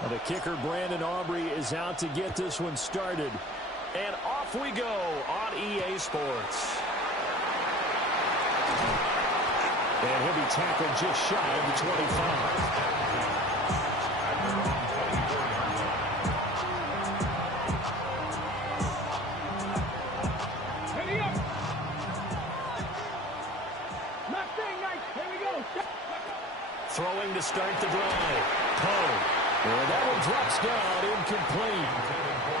Well, the kicker, Brandon Aubrey, is out to get this one started. And off we go on EA Sports. And he'll be tackled just shy of the 25. Throwing to start the drive. Poe. And that one drops down, incomplete.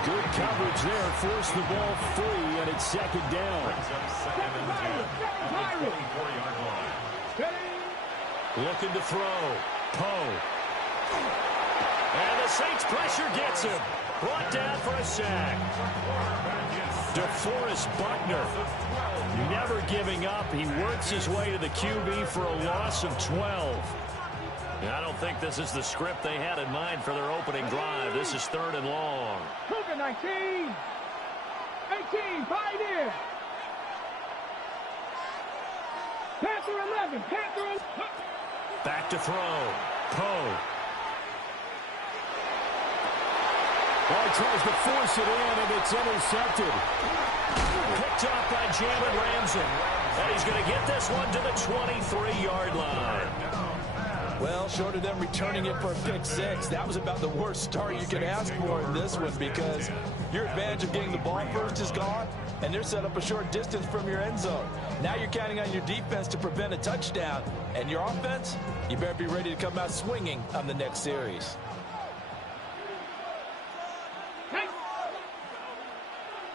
Good coverage there, forced the ball free, and it's second down. Looking to throw. Poe. And the Saints pressure gets him. Brought down for a sack. DeForest Buckner. Never giving up. He works his way to the QB for a loss of 12. I don't think this is the script they had in mind for their opening drive. This is 3rd and long. Cougar 19. 18. Pioneer. Panther 11. Panther 11. Back to throw. Poe. Well, he tries to force it in, and it's intercepted. Picked off by Jalen Ramsey. And he's going to get this one to the 23-yard line. Well, short of them returning it for a pick six, that was about the worst start you could ask for in this one because your advantage of getting the ball first is gone, and they're set up a short distance from your end zone. Now you're counting on your defense to prevent a touchdown, and your offense, you better be ready to come out swinging on the next series. Hey.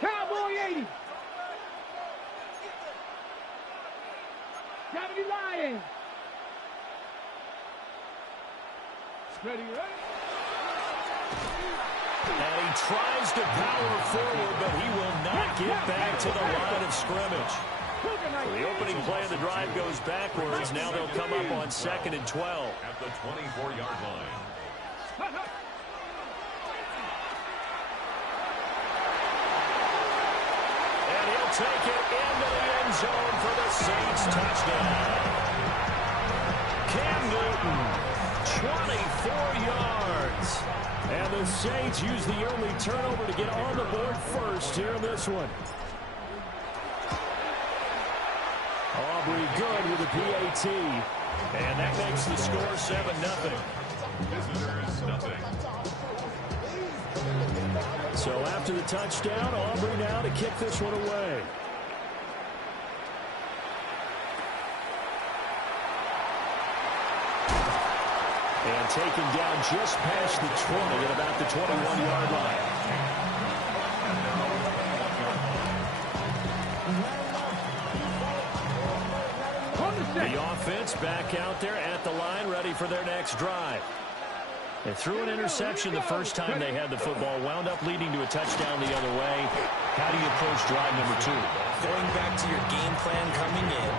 Cowboy 80. Gravity Lion. Ready, ready. And he tries to power forward, but he will not get back to the line of scrimmage. The opening play of the drive goes backwards. Now they'll come up on 2nd and 12. At the 24-yard line. And he'll take it into the end zone for the Saints touchdown. Cam Newton. 24 yards. And the Saints use the early turnover to get on the board first here in this one. Aubrey good with the PAT. And that makes the score 7-0. Visitors, nothing. So after the touchdown, Aubrey now to kick this one away. And taken down just past the 20 at about the 21-yard line. The offense back out there at the line, ready for their next drive. They threw an interception the first time they had the football, wound up leading to a touchdown the other way. How do you approach drive number 2? Going back to your game plan coming in,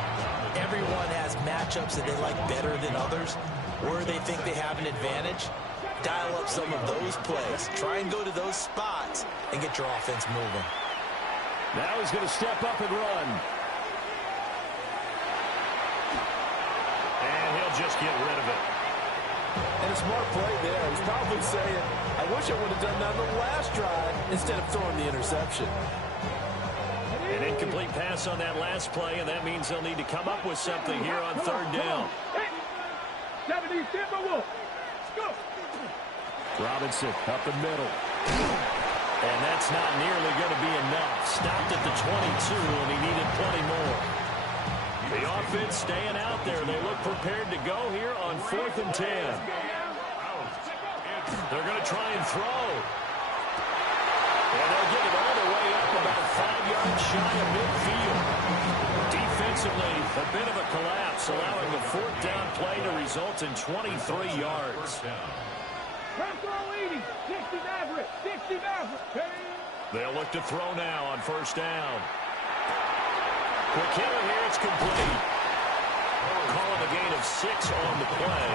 everyone has matchups that they like better than others. Where they think they have an advantage, dial up some of those plays. Try and go to those spots and get your offense moving. Now he's going to step up and run. And he'll just get rid of it. And a smart play there. He's probably saying, I wish I would have done that on the last drive instead of throwing the interception. An incomplete pass on that last play, and that means they'll need to come up with something here on 3rd down. 70 Timberwolves. Go. Robinson up the middle. And that's not nearly going to be enough. Stopped at the 22, and he needed plenty more. The offense staying out there. They look prepared to go here on 4th and 10. They're going to try and throw. And they'll get it all the way up about 5 yards shy of midfield. Defensively, a bit of a collapse, allowing the 4th down play to result in 23 yards. They'll look to throw now on 1st down. Quick hitter here, it's complete. Calling a gain of 6 on the play,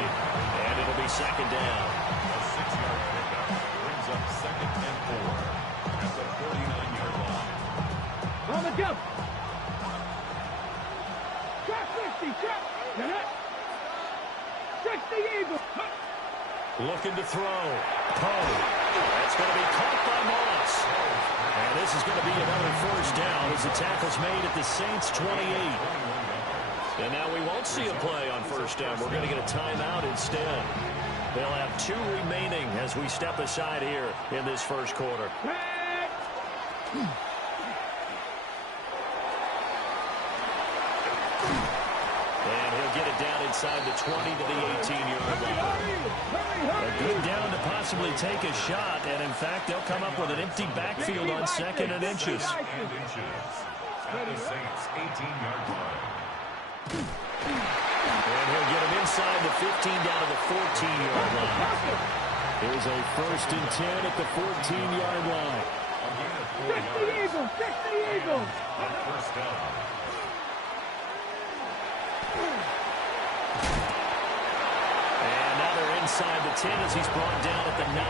and it'll be 2nd down. A 6-yard pickup brings up 2nd and 4 at the 49-yard line. On the jump. Trap 60, trap. 60 Eagles. Looking to throw. Poe. That's going to be caught by Moss. And this is going to be another first down as the tackle's made at the Saints' 28. And now we won't see a play on first down. We're going to get a timeout instead. They'll have 2 remaining as we step aside here in this first quarter. And he'll get it down inside the 20 to the 18-yard line. A good down to possibly take a shot, and in fact, they'll come up with an empty backfield on 2nd and inches. At the Saints' 18-yard line. And he'll get him inside the 15 down to the 14-yard line. Here's a 1st and 10 at the 14-yard line. Fix the Eagles! Fix the Eagles! First down. And now they're inside the 10 as he's brought down at the 9.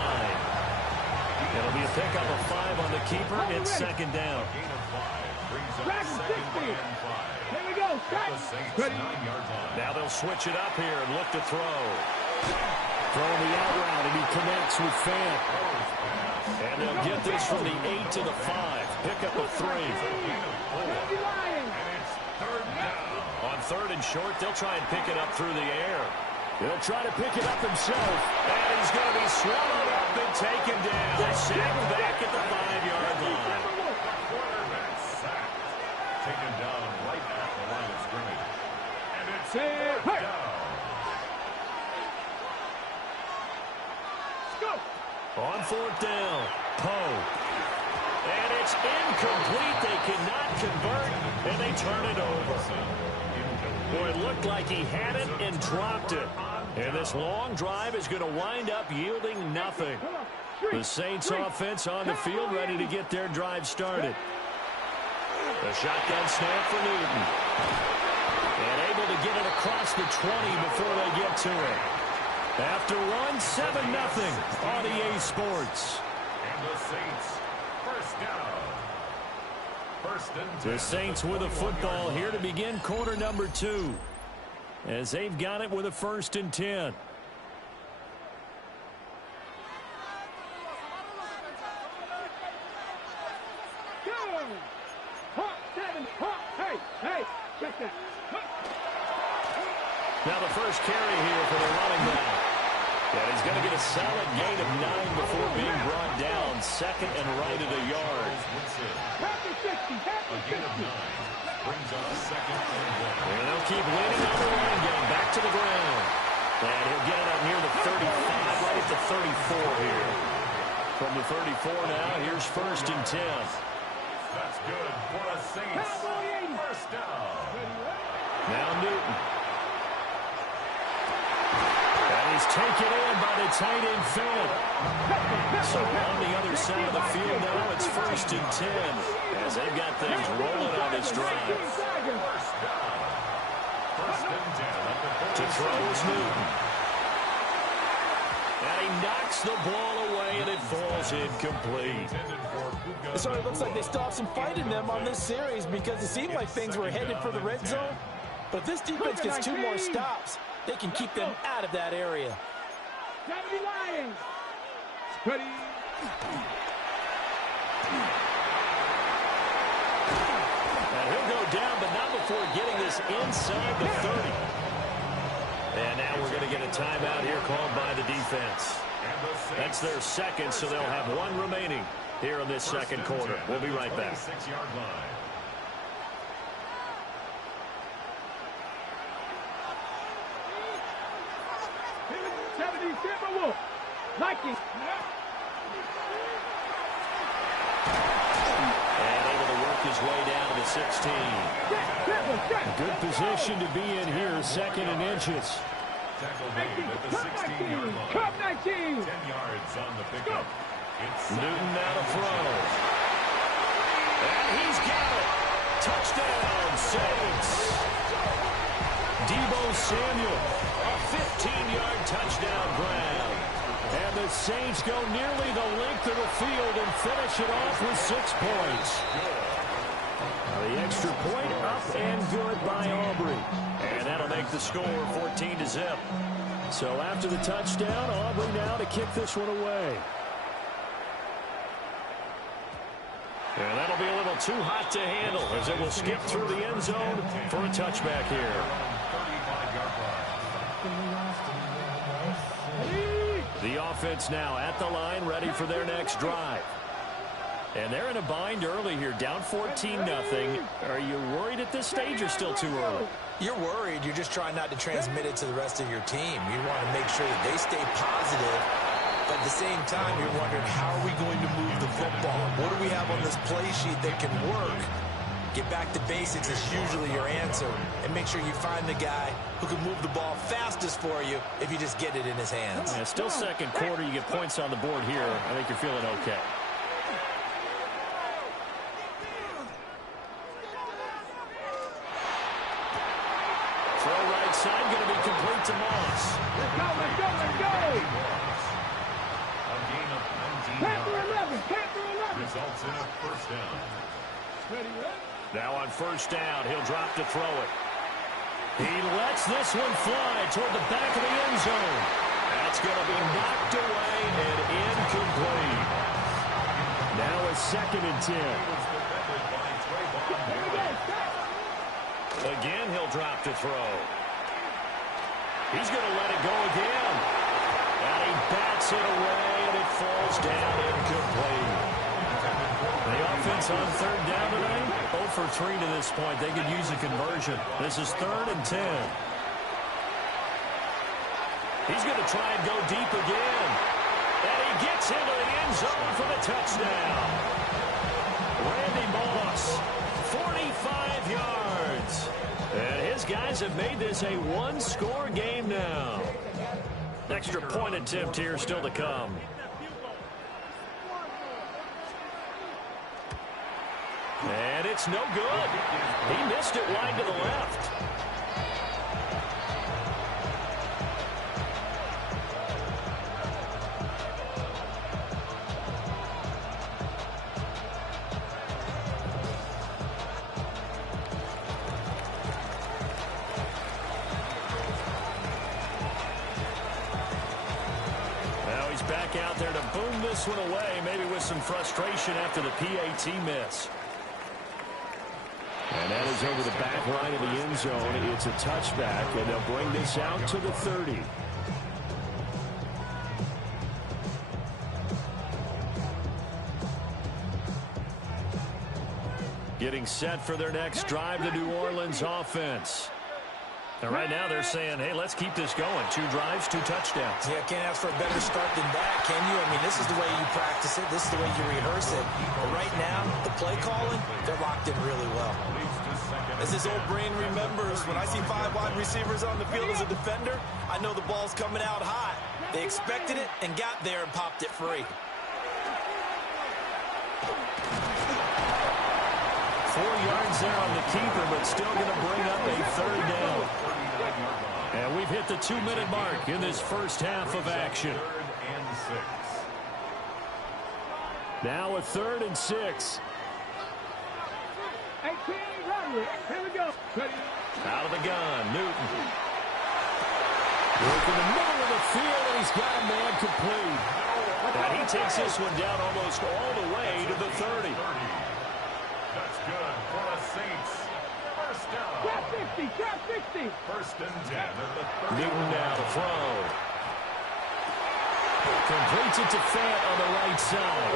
It'll be a pickup of 5 on the keeper. It's 2nd down. Gain of 5 brings up Drag 2nd 60. and 5. Here we go. At Set. the Saints' Ready. 9-yard line. Now they'll switch it up here and look to throw. Throwing the out route, and he connects with Fant. And they'll get this from the 8 to the 5. Pickup of 3. Ready, Lions. And it's 3rd down. On 3rd and short, they'll try and pick it up through the air. He'll try to pick it up himself. And he's going to be swallowed up and taken down. Sacked back at the 5-yard line. Quarterback sacked. Taken down right at the line of scrimmage. And it's Hey. 3rd down. Go. On 4th down, Poe. And it's incomplete. They cannot convert, and they turn it over. Boy, it looked like he had it and dropped it. And this long drive is going to wind up yielding nothing. The Saints offense on the field ready to get their drive started. The shotgun snap for Newton. And able to get it across the 20 before they get to it. After 7-0 on EA Sports. And the Saints, first down. 1st and 10. The Saints with a football here to begin quarter number 2. As they've got it with a 1st and 10. Go. Hawk 7. Hawk. Hey. Hey. Check that. Now the first carry here for the running back. And he's going to get a solid gain of 9 before being brought down. 2nd and right at a yard. Happy 60. Happy A gain of 60. 9 brings up 2nd and 1. And they'll keep leaning on the running game. Back to the ground. And he'll get it up near the 35, right at the 34 here. From the 34 now, here's 1st and 10. That's good for a Saints. First down. Now Newton. And he's taken in by the tight end Fant. So on the other side of the field now, it's 1st and 10. As they've got things rolling on this drive. First down. 1st and 10 at the To throw is Newton. And he knocks the ball away, and it falls incomplete. So it looks like they still have some fight in them on this series because it seemed like things were headed for the red zone. But if this defense gets 2 more stops, they can keep them out of that area. 70 Lions. Ready. And he'll go down, but not before getting this inside the 30. And now we're going to get a timeout here called by the defense. That's their 2nd, so they'll have 1 remaining here in this 2nd quarter. We'll be right back. 6-yard line. Nike. And able to work his way down to the 16. Good position to be in here, 2nd and inches. Tackle made at the 16-yard line. Cup 19. 10 yards on the pickup. It's Newton now to throw. And he's got it. Touchdown, Saints. Deebo Samuel, a 15-yard touchdown grab. And the Saints go nearly the length of the field and finish it off with 6 points. The extra point up and good by Aubrey. And that'll make the score 14-0. So after the touchdown, Aubrey now to kick this one away. And that'll be a little too hot to handle as it will skip through the end zone for a touchback here. The offense now at the line, ready for their next drive. And they're in a bind early here, down 14-0. Are you worried at this stage or still too early? You're worried. You're just trying not to transmit it to the rest of your team. You want to make sure that they stay positive. But at the same time, you're wondering, how are we going to move the football? What do we have on this play sheet that can work? Get back to basics is usually your answer. And make sure you find the guy who can move the ball fastest for you if you just get it in his hands. Yeah, still second quarter. You get points on the board here. I think you're feeling okay. Throw right side, going to be complete to Moss. Let's go, let's go, let's go! A gain of 19 Panther yards. 11, Panther 11! Results in a first down. Ready, ready? Now on first down, he'll drop to throw it. He lets this one fly toward the back of the end zone. That's going to be knocked away and incomplete. Now a 2nd and 10. Again, he'll drop to throw. He's going to let it go again. And he bats it away, and it falls down incomplete. The offense on 3rd down tonight, 0 for 3 to this point. They could use a conversion. This is 3rd and 10. He's going to try and go deep again. And he gets into the end zone for the touchdown. Randy Moss, 45 yards. And his guys have made this a one-score game now. Extra point attempt here still to come. And it's no good. He missed it wide to the left. Now he's back out there to boom this one away, maybe with some frustration after the PAT miss. And that is over the back line of the end zone. It's a touchback, and they'll bring this out to the 30. Getting set for their next drive, the New Orleans offense. And right now they're saying, hey, let's keep this going. 2 drives, 2 touchdowns. Yeah, can't ask for a better start than that, can you? I mean, this is the way you practice it. This is the way you rehearse it. But right now, the play calling, they're locked in really well. As this old brain remembers, when I see 5 wide receivers on the field as a defender, I know the ball's coming out hot. They expected it and got there and popped it free. 4 yards there on the keeper, but still going to bring up a 3rd down. And we've hit the 2-minute mark in this first half of action. Now a 3rd and 6. 18, run it. Here we go. Ready? Out of the gun, Newton. Work in the middle of the field, and he's got a man complete. And he takes this one down almost all the way to the 30. That's good for the Saints. First down. Trap 60, trap 60. 1st and 10 at the 30. Newton now to throw. Completes it to Fant on the right side.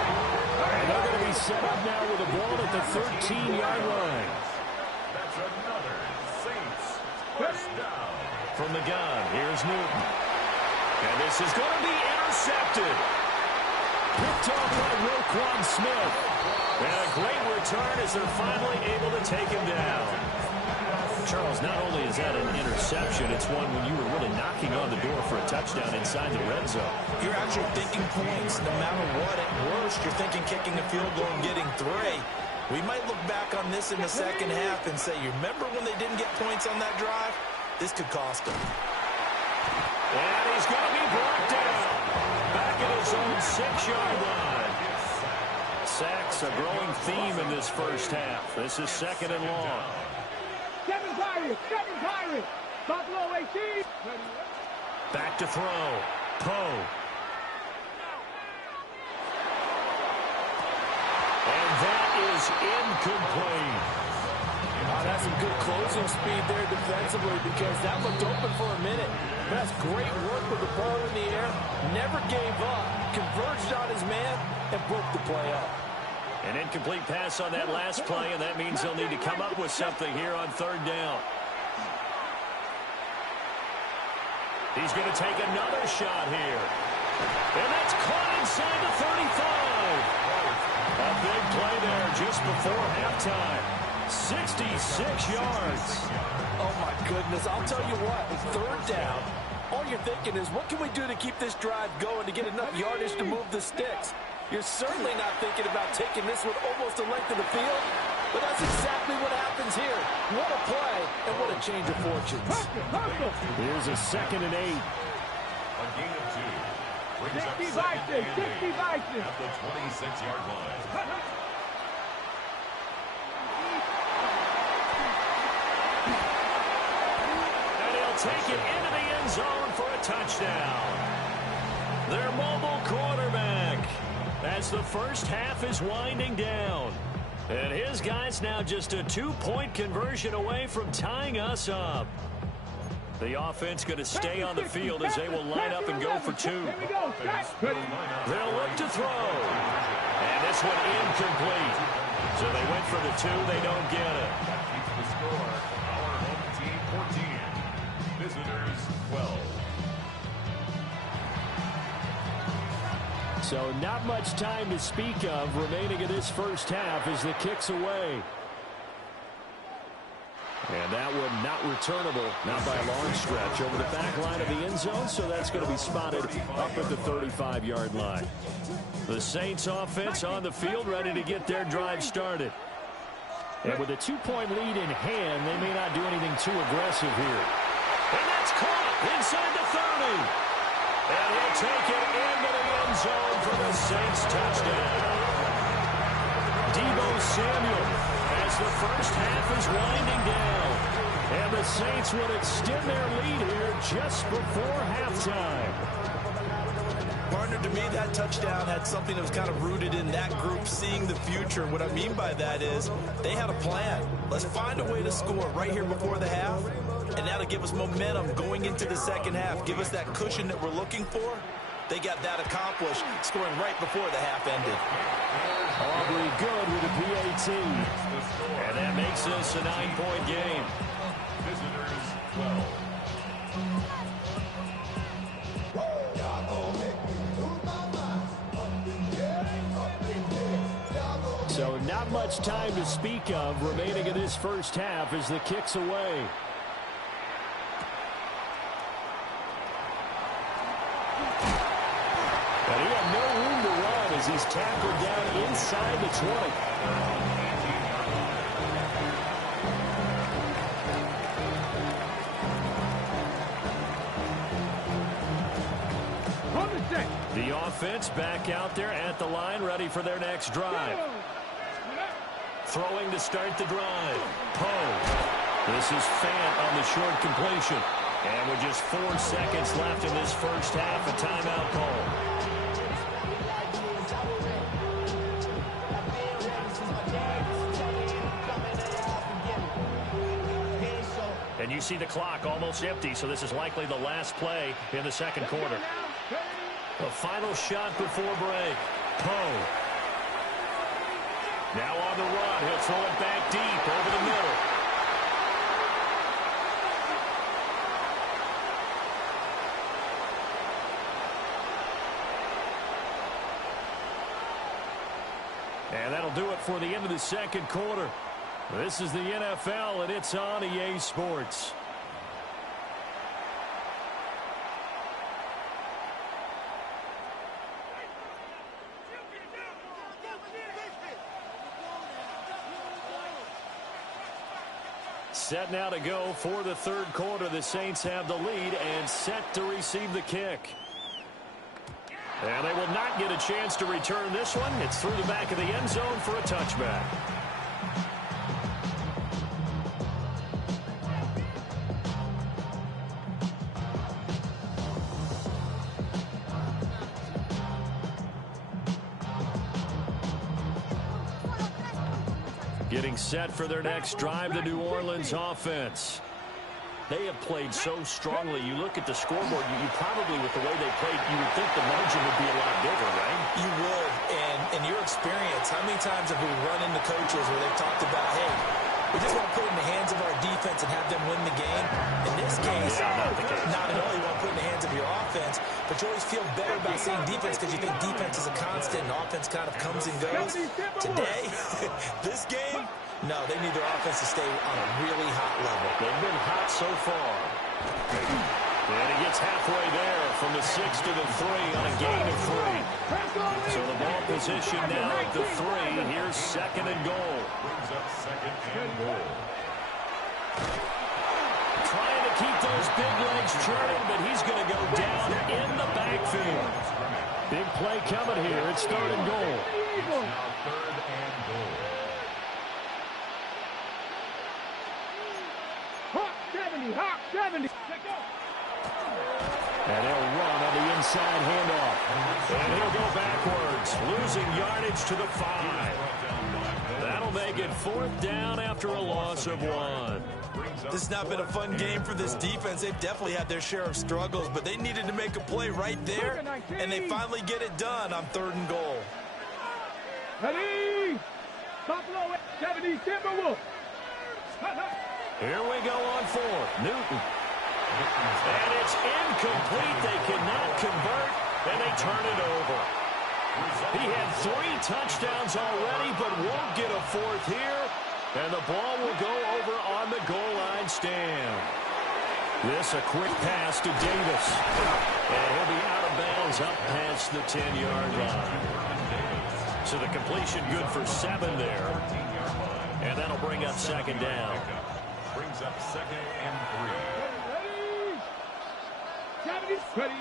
And they're going to be set up now with the ball at the 13-yard line. That's another Saints first down. From the gun, here's Newton. And this is going to be intercepted. Picked off by Roquan Smith. And a great return as they're finally able to take him down. Charles, not only is that an interception, it's one when you were really knocking on the door for a touchdown inside the red zone. You're actually thinking points no matter what. At worst, you're thinking kicking a field goal and getting 3. We might look back on this in the second half and say, you remember when they didn't get points on that drive? This could cost them. And he's going to be brought down. Back at his own 6-yard line. Sacks a growing theme in this first half. This is 2nd and long. 7 Pirates, 7 Pirates. Buffalo 18. Back to throw. Poe. And that is incomplete. Oh, that's some good closing speed there defensively because that looked open for a minute. That's great work with the ball in the air. Never gave up. Converged on his man and broke the play up. An incomplete pass on that last play, and that means they'll need to come up with something here on third down. He's going to take another shot here. And that's caught inside the 35. A big play there just before halftime. 66 yards. Oh, my goodness. I'll tell you what, third down, all you're thinking is, what can we do to keep this drive going to get enough yardage to move the sticks? You're certainly not thinking about taking this one almost the length of the field, but that's exactly what happens here. What a play, and what a change of fortunes. Here's a 2nd and 8. A gain of 2. Brings up 60 second and 8 Vices. at the 26-yard line. And he'll take it into the end zone for a touchdown. Their mobile quarterback, as the first half is winding down. And his guy's now just a 2-point conversion away from tying us up. The offense going to stay on the field as they will line up and go for 2. Here we go. They'll look to throw. And this one incomplete. So they went for the 2. They don't get it. That keeps the score. Our home team 14. Visitors 12. So not much time to speak of remaining in this first half as the kick's away. And that one not returnable, not by a long stretch, over the back line of the end zone, so that's going to be spotted up at the 35-yard line. The Saints offense on the field ready to get their drive started. And with a 2-point lead in hand, they may not do anything too aggressive here. And that's caught inside the 30. And he'll take it into the end zone for the Saints touchdown. Deebo Samuel, as the first half is winding down. And the Saints would extend their lead here just before halftime. Partner, to me, that touchdown had something that was kind of rooted in that group seeing the future. What I mean by that is they had a plan. Let's find a way to score right here before the half, and that'll give us momentum going into the second half. Give us that cushion that we're looking for. They got that accomplished, scoring right before the half ended. Aubrey good with a PAT. And that makes this a 9-point game. Visitors 12. So not much time to speak of remaining in this first half as the kick's away. But he had no room to run as he's tackled down inside the 20. The offense back out there at the line, ready for their next drive. Throwing to start the drive. Poe. This is Fant on the short completion. And with just 4 seconds left in this first half, a timeout call. And you see the clock almost empty, so this is likely the last play in the second quarter. The final shot before break. Poe. Now on the run. He'll throw it back deep over the middle. And that'll do it for the end of the second quarter. This is the NFL, and it's on EA Sports. Set now to go for the third quarter. The Saints have the lead and set to receive the kick. And they will not get a chance to return this one. It's through the back of the end zone for a touchback. Getting set for their next drive, the New Orleans offense. They have played so strongly. You look at the scoreboard, you probably, with the way they played, you would think the margin would be a lot bigger, right? You would. And in your experience, how many times have we run into coaches where they've talked about, hey, we just want to put it in the hands of our defense and have them win the game? In this case, not at all. You want to put it in the hands of your offense, but you always feel better about seeing defense because you think defense is a constant and offense kind of comes and goes. Today, this game, no, they need their offense to stay on a really hot level. They've been hot so far. And he gets halfway there from the 6 to the 3 on a gain of 3. So the ball position now at the 3. Here's second and goal. Brings up second and goal. Trying to keep those big legs churning, but he's going to go down in the backfield. Big play coming here. It's third and goal. It's now third and goal. Hawk 70, Hawk 70. And he'll run on the inside handoff. And he'll go backwards, losing yardage to the 5. That'll make it fourth down after a loss of 1. This has not been a fun game for this defense. They've definitely had their share of struggles, but they needed to make a play right there, and they finally get it done on third and goal. Ready? Buffalo 70, Timberwolves. Here we go on fourth. Newton. And it's incomplete. They cannot convert, and they turn it over. He had 3 touchdowns already, but won't get a fourth here. And the ball will go over on the goal line stand. This a quick pass to Davis. And he'll be out of bounds up past the 10-yard line. So the completion good for 7 there. And that'll bring up second down. Brings up second and 3. Ready?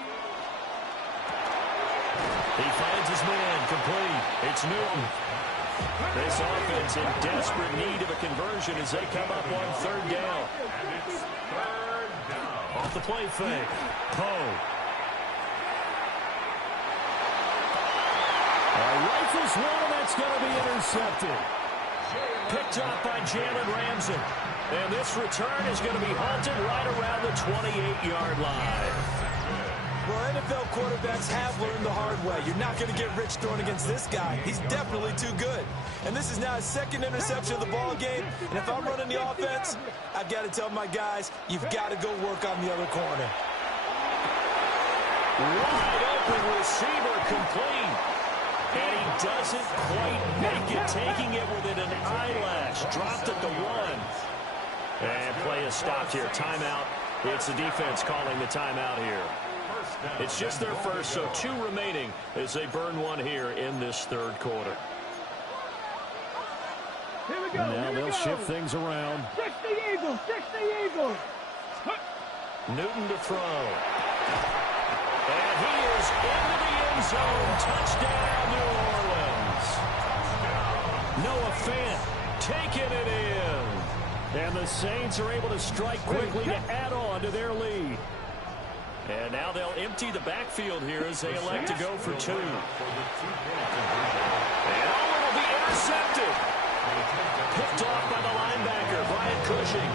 He finds his man complete. It's Newton. This offense in desperate need of a conversion as they come up on third down. And it's third down. Off the play fake. Poe. Rifles one, and that's going to be intercepted. Picked up by Jalen Ramsey. And this return is going to be halted right around the 28-yard line. Well, NFL quarterbacks have learned the hard way. You're not going to get rich throwing against this guy. He's definitely too good. And this is now his second interception of the ball game. And if I'm running the offense, I've got to tell my guys, you've got to go work on the other corner. Wide open receiver complete. And he doesn't quite make it, taking it within an eyelash. Dropped at the 1. And play is stopped here. Timeout. It's the defense calling the timeout here. It's just their first, so 2 remaining as they burn 1 here in this third quarter. Here we go. Now they'll shift things around. 60 Eagles, 60 Eagles. Newton to throw. And he is into the end zone. Touchdown, New Orleans. Noah Fant taking it in. And the Saints are able to strike quickly to add on to their lead. And now they'll empty the backfield here as they elect to go for 2. And it'll be intercepted. Picked off by the linebacker, Brian Cushing.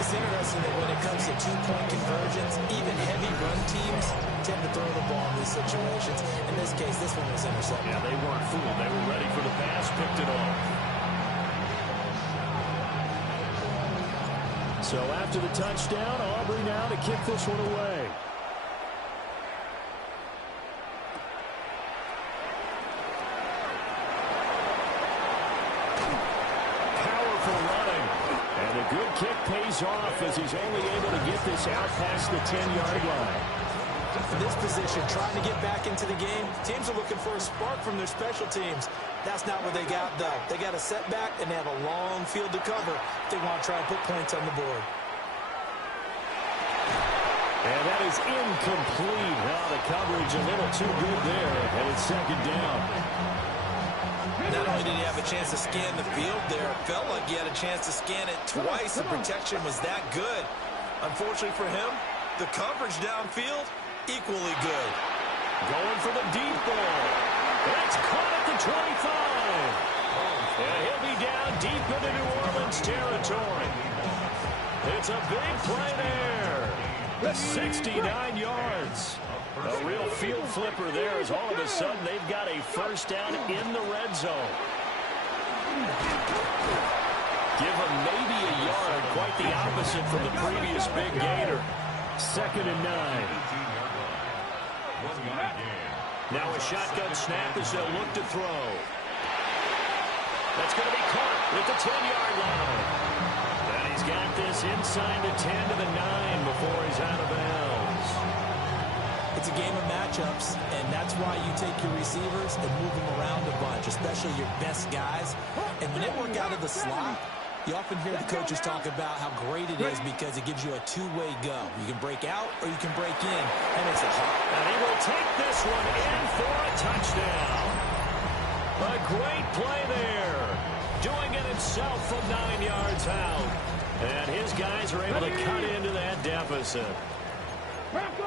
It's interesting that when it comes to 2-point conversions, even heavy run teams tend to throw the ball in these situations. In this case, this one was intercepted. Yeah, they weren't fooled. They were ready for the pass, picked it off. So after the touchdown, Aubrey now to kick this one away. Powerful running. And a good kick pays off as he's only able to get this out past the 10-yard line. In this position, trying to get back into the game, teams are looking for a spark from their special teams. That's not what they got, though. They got a setback, and they have a long field to cover if they want to try and put points on the board. And that is incomplete. Now the coverage a little too good there, and it's second down. Not only did he have a chance to scan the field there, it felt like he had a chance to scan it twice. The protection was that good. Unfortunately for him, the coverage downfield, equally good. Going for the deep ball. That's caught at the 25. And he'll be down deep into New Orleans territory. It's a big play there. 69 yards. A real field flipper there as all of a sudden they've got a first down in the red zone. Give them maybe a yard, quite the opposite from the previous big gainer. 2nd and 9. Now a shotgun snap as they'll look to throw. That's going to be caught at the 10-yard line. And he's got this inside the 10 to the 9 before he's out of bounds. It's a game of matchups, and that's why you take your receivers and move them around a bunch, especially your best guys. And when they work out of the slot, you often hear the coaches talk about how great it is because it gives you a two-way go. You can break out or you can break in. That makes it hard. And he will take this one in for a touchdown. A great play there. Doing it himself from 9 yards out. And his guys are able to cut into that deficit.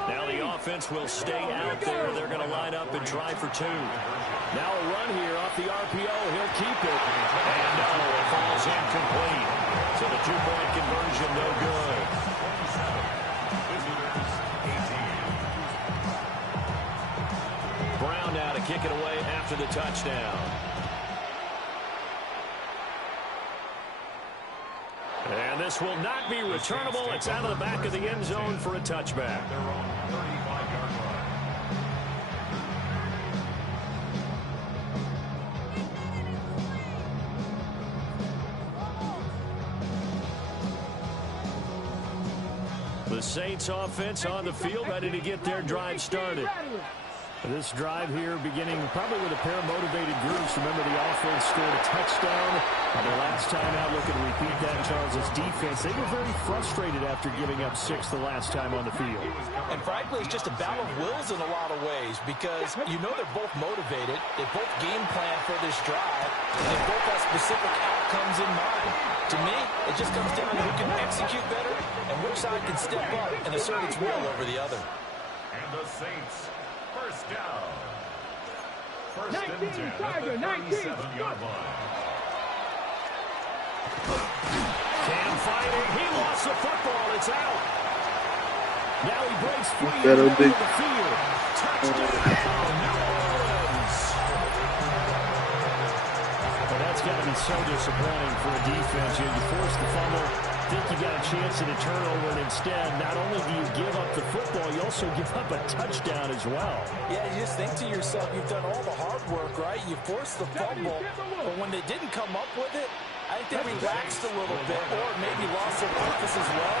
Now the offense will stay out there. They're going to line up and try for 2. Now a run here off the RPO. He'll keep it. And no, it falls incomplete. So the 2-point conversion no good. Brown now to kick it away after the touchdown. And this will not be returnable. It's out of the back of the end zone for a touchback. The Saints offense on the field, ready to get their drive started. This drive here beginning probably with a pair of motivated groups. Remember, the offense scored a touchdown on their last time out. Looking to repeat that. Charles' defense, they were very frustrated after giving up 6 the last time on the field. And frankly, it's just a battle of wills in a lot of ways because you know they're both motivated. They both game plan for this drive. And they both have specific outcomes in mind. To me, it just comes down to who can execute better and which side can step up and assert its will over the other. And the Saints, first down. First 19, and 10 Tiger, at the 19. 37-yard line. Cam fighting. He lost the football. It's out. Now he breaks free in the That'll middle be- of the field. Touchdown, New Orleans. Well, that's got to be so disappointing for a defense. You force the fumble, think you got a chance at a turnover, and instead, not only do you give up the football, you also give up a touchdown as well. Yeah, you just think to yourself, you've done all the hard work, right? You forced the fumble, but when they didn't come up with it, I think they relaxed a little bit or maybe lost their focus as well,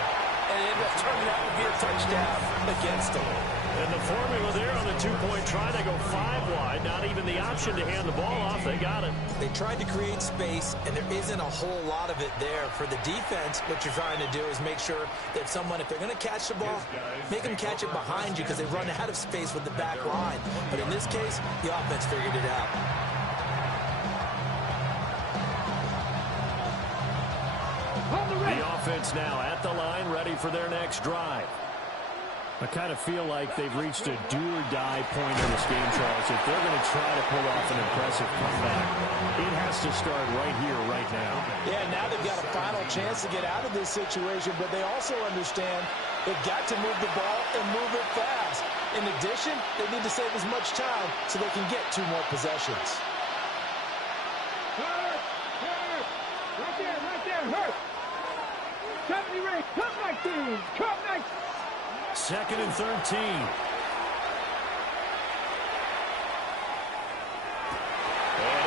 and it ended up turning out to be a touchdown against them. And the formula there on the 2-point try, they go 5 wide. Not even the option to hand the ball off. They got it. They tried to create space, and there isn't a whole lot of it there. For the defense, what you're trying to do is make sure that someone, if they're going to catch the ball, make them catch it behind you because they run out of space with the back line. But in this case, the offense figured it out. The offense now at the line, ready for their next drive. I kind of feel like they've reached a do-or-die point in this game, Charles. If they're going to try to pull off an impressive comeback, it has to start right here, right now. Yeah, now they've got a final chance to get out of this situation, but they also understand they've got to move the ball and move it fast. In addition, they need to save as much time so they can get 2 more possessions. Hurt! Right there, hurt! 70 rate, come 19, come 19! 2nd and 13. And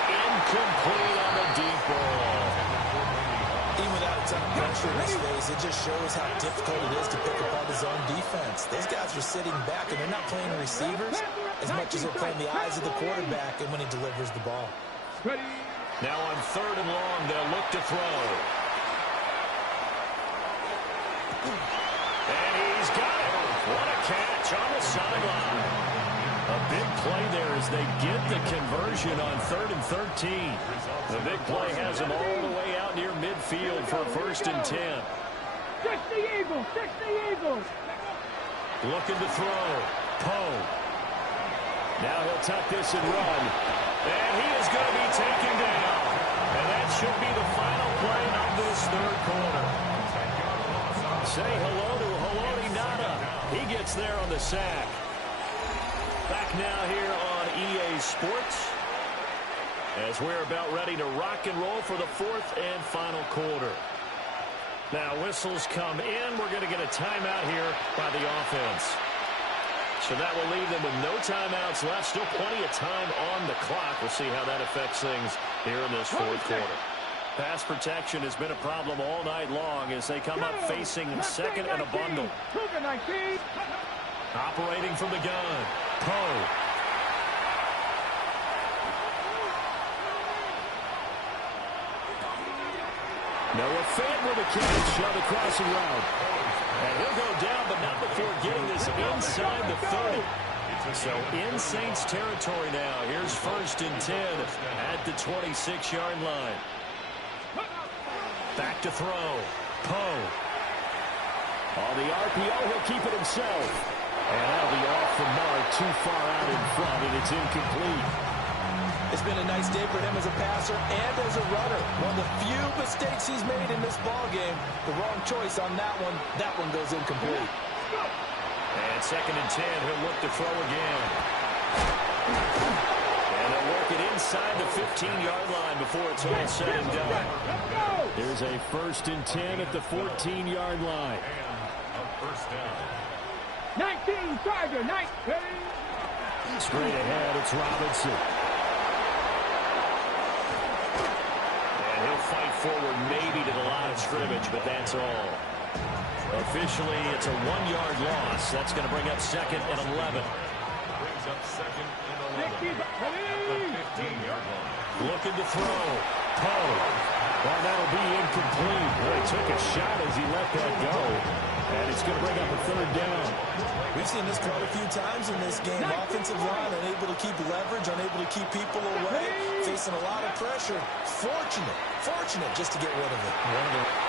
incomplete on the deep ball. Even without a ton of pressure in his face, it just shows how difficult it is to pick apart his own defense. Those guys are sitting back, and they're not playing receivers as much as they're playing the eyes of the quarterback and when he delivers the ball. Ready? Now on 3rd and long, they'll look to throw. And he's got it. What a catch on the sideline. A big play there as they get the conversion on 3rd and 13. The big play has them all the way out near midfield for 1st and 10. 60 Eagles, 60 Eagles! Looking to throw. Poe. Now he'll tuck this and run. And he is going to be taken down. And that should be the final play of this third quarter. Say hello to Haloti Ngata. He gets there on the sack. Back now here on EA Sports as we're about ready to rock and roll for the fourth and final quarter. Now whistles come in. We're going to get a timeout here by the offense. So that will leave them with no timeouts left. Still plenty of time on the clock. We'll see how that affects things here in this fourth quarter. Pass protection has been a problem all night long as they come up facing second and a bundle. Operating from the gun. Poe. Noah Fant with a catch on the crossing route. And he'll go down, but not before getting this inside the 30. So in Saints territory now. Here's 1st and 10 at the 26-yard line. Back to throw. Poe. On the RPO, he'll keep it himself. And that'll be off the mark, too far out in front, and it's incomplete. It's been a nice day for him as a passer and as a runner. One of the few mistakes he's made in this ball game. The wrong choice on that one. That one goes incomplete. And 2nd and 10, he'll look to throw again. And they'll work it inside the 15-yard line before it's all said and done. Here's a 1st and 10 at the 14-yard line. And a first down. 19, Charger, 19. Straight ahead, it's Robinson. And he'll fight forward maybe to the line of scrimmage, but that's all. Officially, it's a 1-yard loss. That's going to bring up 2nd and 11. Brings up 2nd and 11 at the 15-yard line. Looking to throw. Poe. Well, that'll be incomplete. Boy, he took a shot as he let that go. And it's going to bring up a 3rd down. We've seen this quite a few times in this game. Offensive line unable to keep leverage, unable to keep people away, facing a lot of pressure. Fortunate just to get rid of it.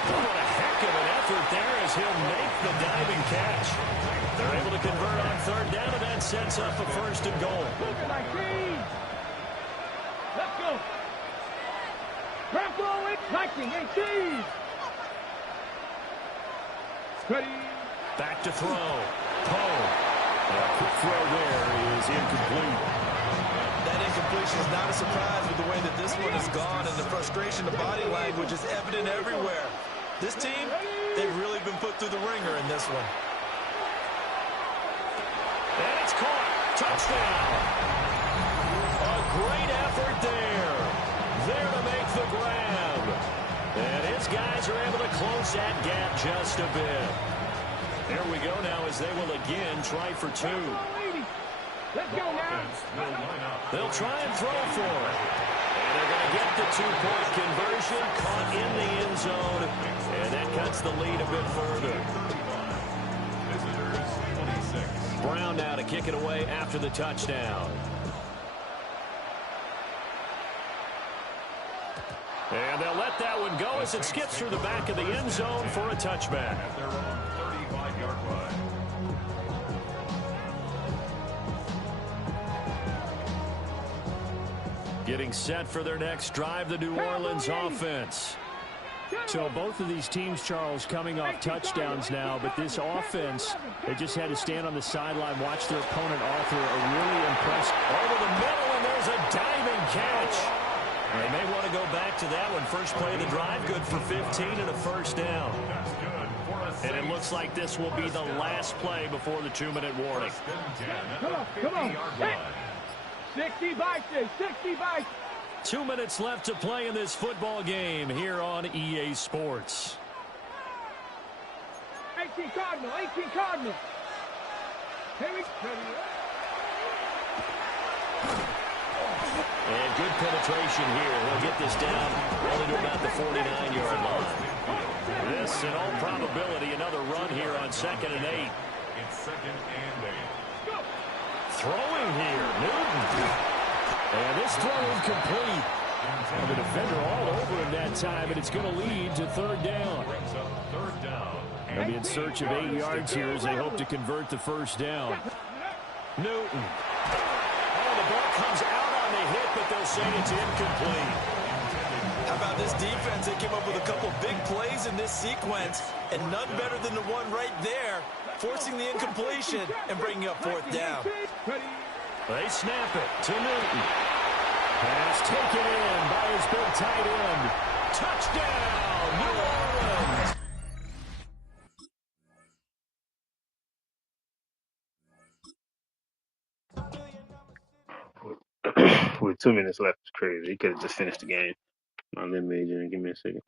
What a heck of an effort there as he'll make the diving catch. They're able to convert on 3rd down, and that sets up a 1st and goal. Let's go. Rambo with 19, 18. Ready. Back to throw. Poe. Quick throw there is incomplete. That incompletion is not a surprise with the way that this one has gone, and the frustration, the body language is evident everywhere. This team, they've really been put through the ringer in this one. And it's caught. Touchdown. A great effort there. There to make the grab. And his guys are able to close that gap just a bit. There we go now as they will again try for 2. Let's go now. They'll try and throw for it. And they're going to get the 2-point conversion, caught in the end zone. And that cuts the lead a bit further. Visitors 26. Brown now to kick it away after the touchdown. And they'll let that one go as it skips through the back of the end zone for a touchback. At their own 35-yard line. Getting set for their next drive, the New Orleans offense. So both of these teams, Charles, coming off touchdowns now, but this offense, they just had to stand on the sideline, watch their opponent Arthur, are really impressed. Over the middle, and there's a diving catch. They may want to go back to that one. First play of the drive, good for 15 and a 1st down. That's good for a And it looks like this will be the last play before the 2-minute warning. Come on. Hey. 60 bites, 60 bites. 2 minutes left to play in this football game here on EA Sports. 18 Cardinal, 18 Cardinal. Here we go. And good penetration here. They'll get this down only to about the 49-yard line. This, in all probability, another run here on 2nd and 8. It's 2nd and 8. Throwing here, Newton. And this throw incomplete. And the defender all over him that time, and it's going to lead to 3rd down. Brings up 3rd down. They'll be in search of 8 yards here as they hope to convert the 1st down. Newton. Oh, the ball comes out on the hit, but they'll say it's incomplete. How Yeah, this defense, they came up with a couple big plays in this sequence, and none better than the one right there, forcing the incompletion and bringing up fourth down. They snap it to Newton. Pass taken in by his big tight end. Touchdown, New Orleans. With 2 minutes left, it's crazy. He could have just finished the game. My limit major. Give me a second.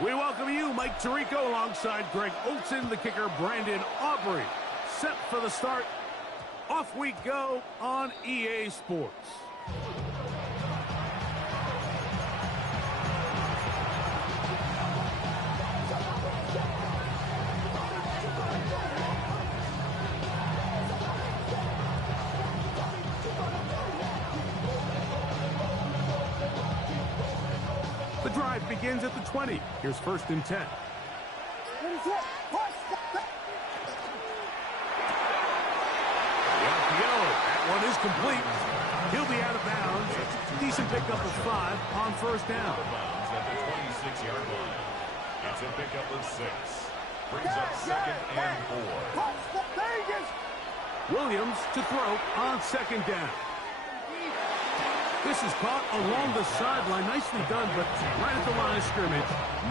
We welcome you, Mike Tirico, alongside Greg Olson, the kicker, Brandon Aubrey. Set for the start. Off we go on EA Sports. The drive begins at the 20. Here's 1st and 10. That one is complete. He'll be out of bounds. Decent pickup of 5 on 1st down. At the 26-yard line. It's a pickup of 6. Brings up 2nd and 4. Williams to throw on 2nd down. This is caught along the sideline. Nicely done, but right at the line of scrimmage,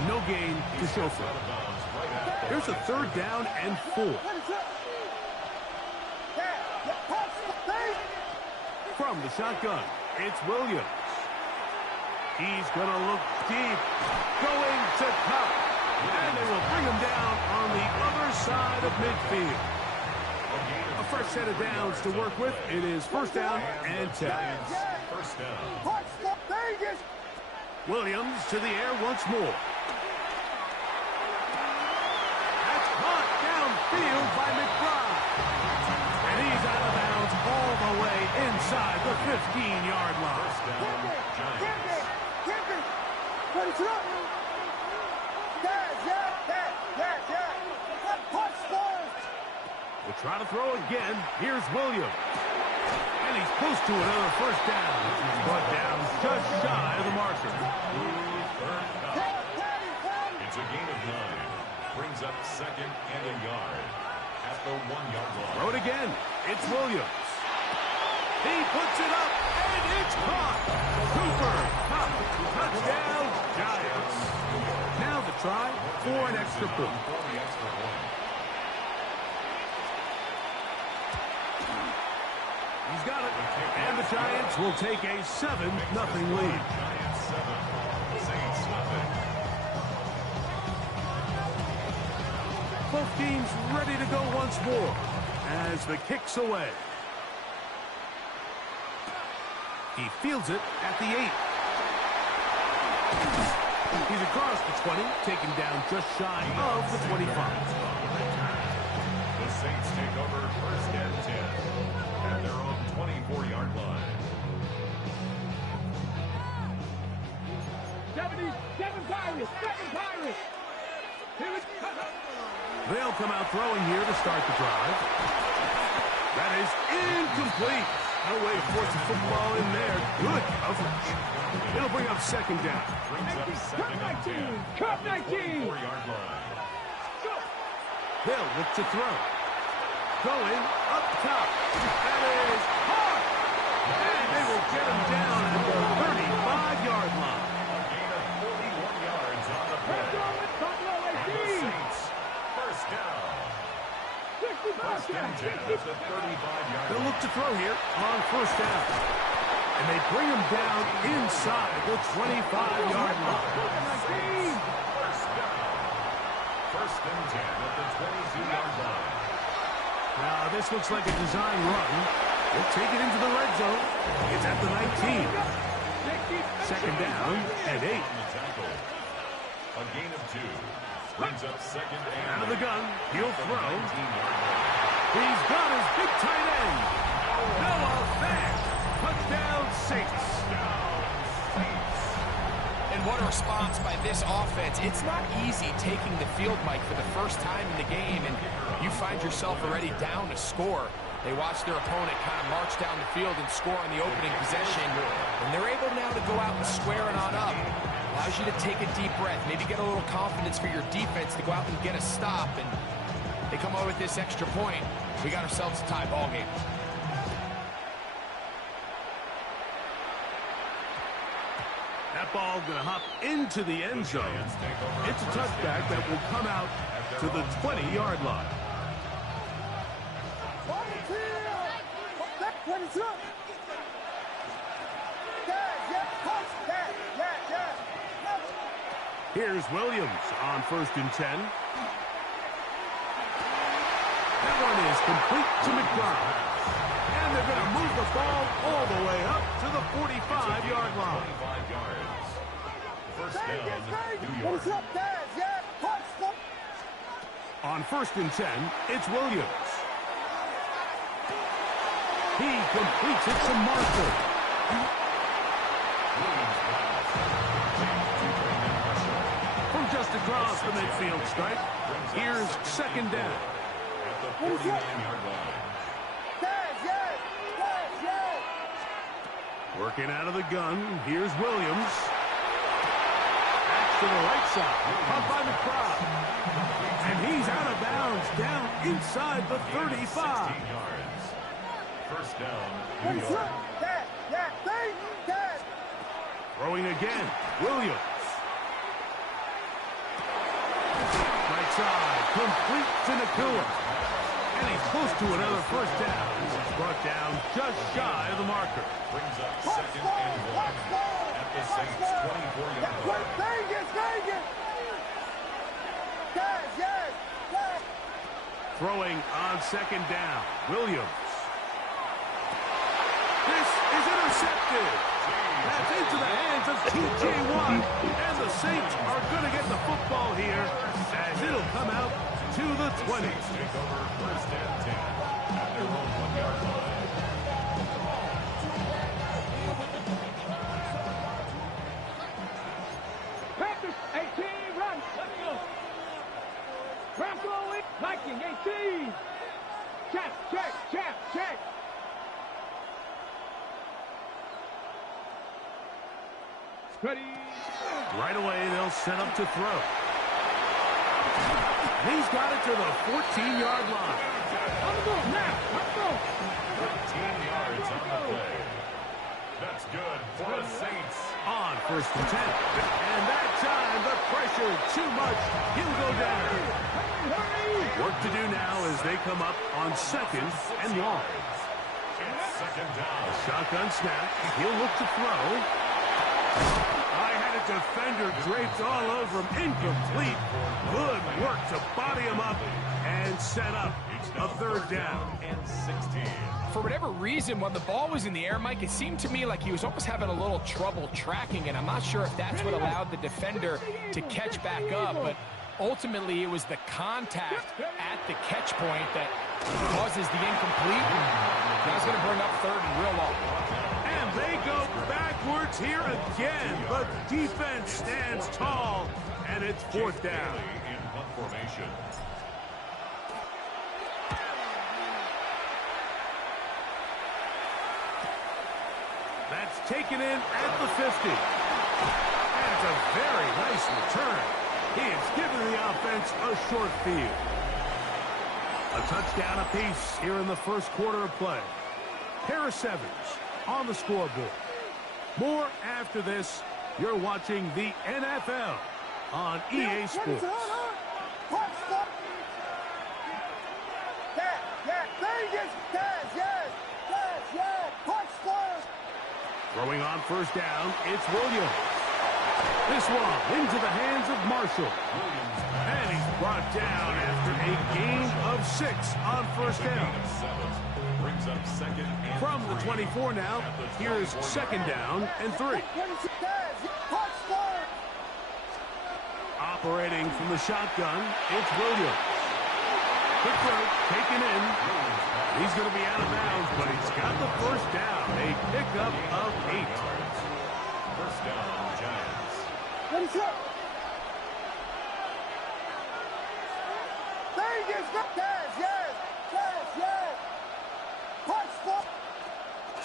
no gain to show for it. Here's a 3rd down and 4. From the shotgun, it's Williams. He's going to look deep, going to top, and they will bring him down on the other side of midfield. A fresh set of downs to work with. It is 1st down and 10. First down. Williams to the air once more. That's caught downfield by McBride. And he's out of bounds all the way inside the 15-yard line. First down, Giants. We'll try to throw again. Here's Williams. And he's close to another 1st down. But down just shy of the marker. It's a gain of 9. Brings up 2nd and a yard. At the 1-yard line. Throw it again. It's Williams. He puts it up, and it's caught. Cooper, Cup, touchdown, Giants. Now the try for an extra point. He's got it. And the Giants will take a 7-0 lead. Giants 7, Saints nothing. Both teams ready to go once more as the kick's away. He fields it at the 8. He's across the 20, taken down just shy of the 25. The Saints take over 1st and 10 at their own 24-yard line. 77 Pirates! 7 Pirates! They'll come out throwing here to start the drive. That is incomplete. No way to force the football in there. Good coverage. It'll bring up 2nd down. Brings up 2nd and 10. Cup 19! 4-yard line. They'll look to throw. Going up top. That is hard. And they will get him down at the 35-yard line. A gain of 41 yards on the play. And the Saints, 1st down. 1st and 10 at the 35-yard They'll line. look to throw here on 1st down. And they bring him down inside the 25-yard line. 1st down. 1st and 10 at the 22-yard line. Now, this looks like a design run. They'll take it into the red zone. It's at the 19. 2nd down and 8. On the tackle. A gain of 2. Brings up 2nd and Out of the gun. He'll throw. 19-yard line. He's got his big tight end. Noah Fant. Touchdown, Saints. And what a response by this offense. It's not easy taking the field, Mike, for the first time in the game, and you find yourself already down to score. They watch their opponent kind of march down the field and score on the opening possession, and they're able now to go out and square it on up. Allows you to take a deep breath, maybe get a little confidence for your defense to go out and get a stop, and they come over with this extra point. We got ourselves a tie ball game. That ball going to hop into the end zone. It's a touchback that will come out to the 20-yard line. Here's Williams on 1st and 10. That one is complete to McBride. And they're going to move the ball all the way up to the 45-yard line. 25 yards. First down, New York. On 1st and 10, it's Williams. He completes it to Marshall. From just across the midfield stripe, here's 2nd down. At the 49-yard line. Working out of the gun, here's Williams. Back to the right side, up by McBride. And he's out of bounds, down inside the 35. 16 yards. First down, New York. Throwing again, Williams. Right side, complete to Nakua. And he's close to another first down. He's brought down just shy of the marker. Brings up 2nd and 1 at the Saints' 24-yard line. Throwing on 2nd down, Williams. This is intercepted. That's into the hands of T.J. Watt. And the Saints are going to get the football here as it'll come out to the 20. Take over 1st and 10 at their own 1-yard line. Panthers, 18, run. Let's go. Bronco, Viking, 18. Check. Ready. Right away, they'll set up to throw. He's got it to the 14-yard line. Let's go now. Let's go. 13 yards on the play. That's good for the Saints. On 1st and 10. And that time, the pressure too much. He'll go down. Work to do now as they come up on 2nd and long. It's 2nd down. Shotgun snap. He'll look to throw. I had a defender draped all over him. Incomplete. Good work to body him up and set up a 3rd down. And 16. For whatever reason, when the ball was in the air, Mike, it seemed to me like he was almost having a little trouble tracking it. I'm not sure if that's what allowed the defender to catch back up, but ultimately it was the contact at the catch point that causes the incomplete. That's going to bring up 3rd and real long. And they go backwards here again. The defense stands tall, and it's 4th down. In punt formation. That's taken in at the 50. And it's a very nice return. He has given the offense a short field. A touchdown apiece here in the 1st quarter of play. Pair of 7s on the scoreboard. More after this. You're watching the NFL on EA Sports. Throwing on 1st down, it's Williams. This one into the hands of Marshall. And he's brought down after a gain of 6 on 1st down. Brings up 2nd and From the 24 now, here's 2nd down and 3. Operating from the shotgun, it's Williams. Quick throw, taken in. He's going to be out of bounds, but he's got the 1st down. A pickup of 8. 1st down, Giants.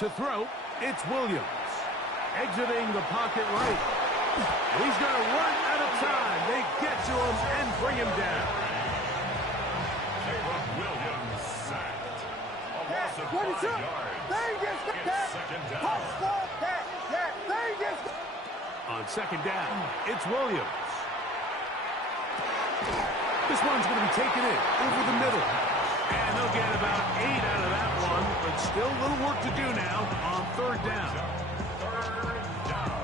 To throw, it's Williams. Exiting the pocket right. He's going to run out of time. They get to him and bring him down. Williams sacked. A loss of 5 yards. It's second down. On second down, it's Williams. This one's going to be taken in over the middle. And they'll get about 8 out of that one, but still a little work to do now on third down. Third down.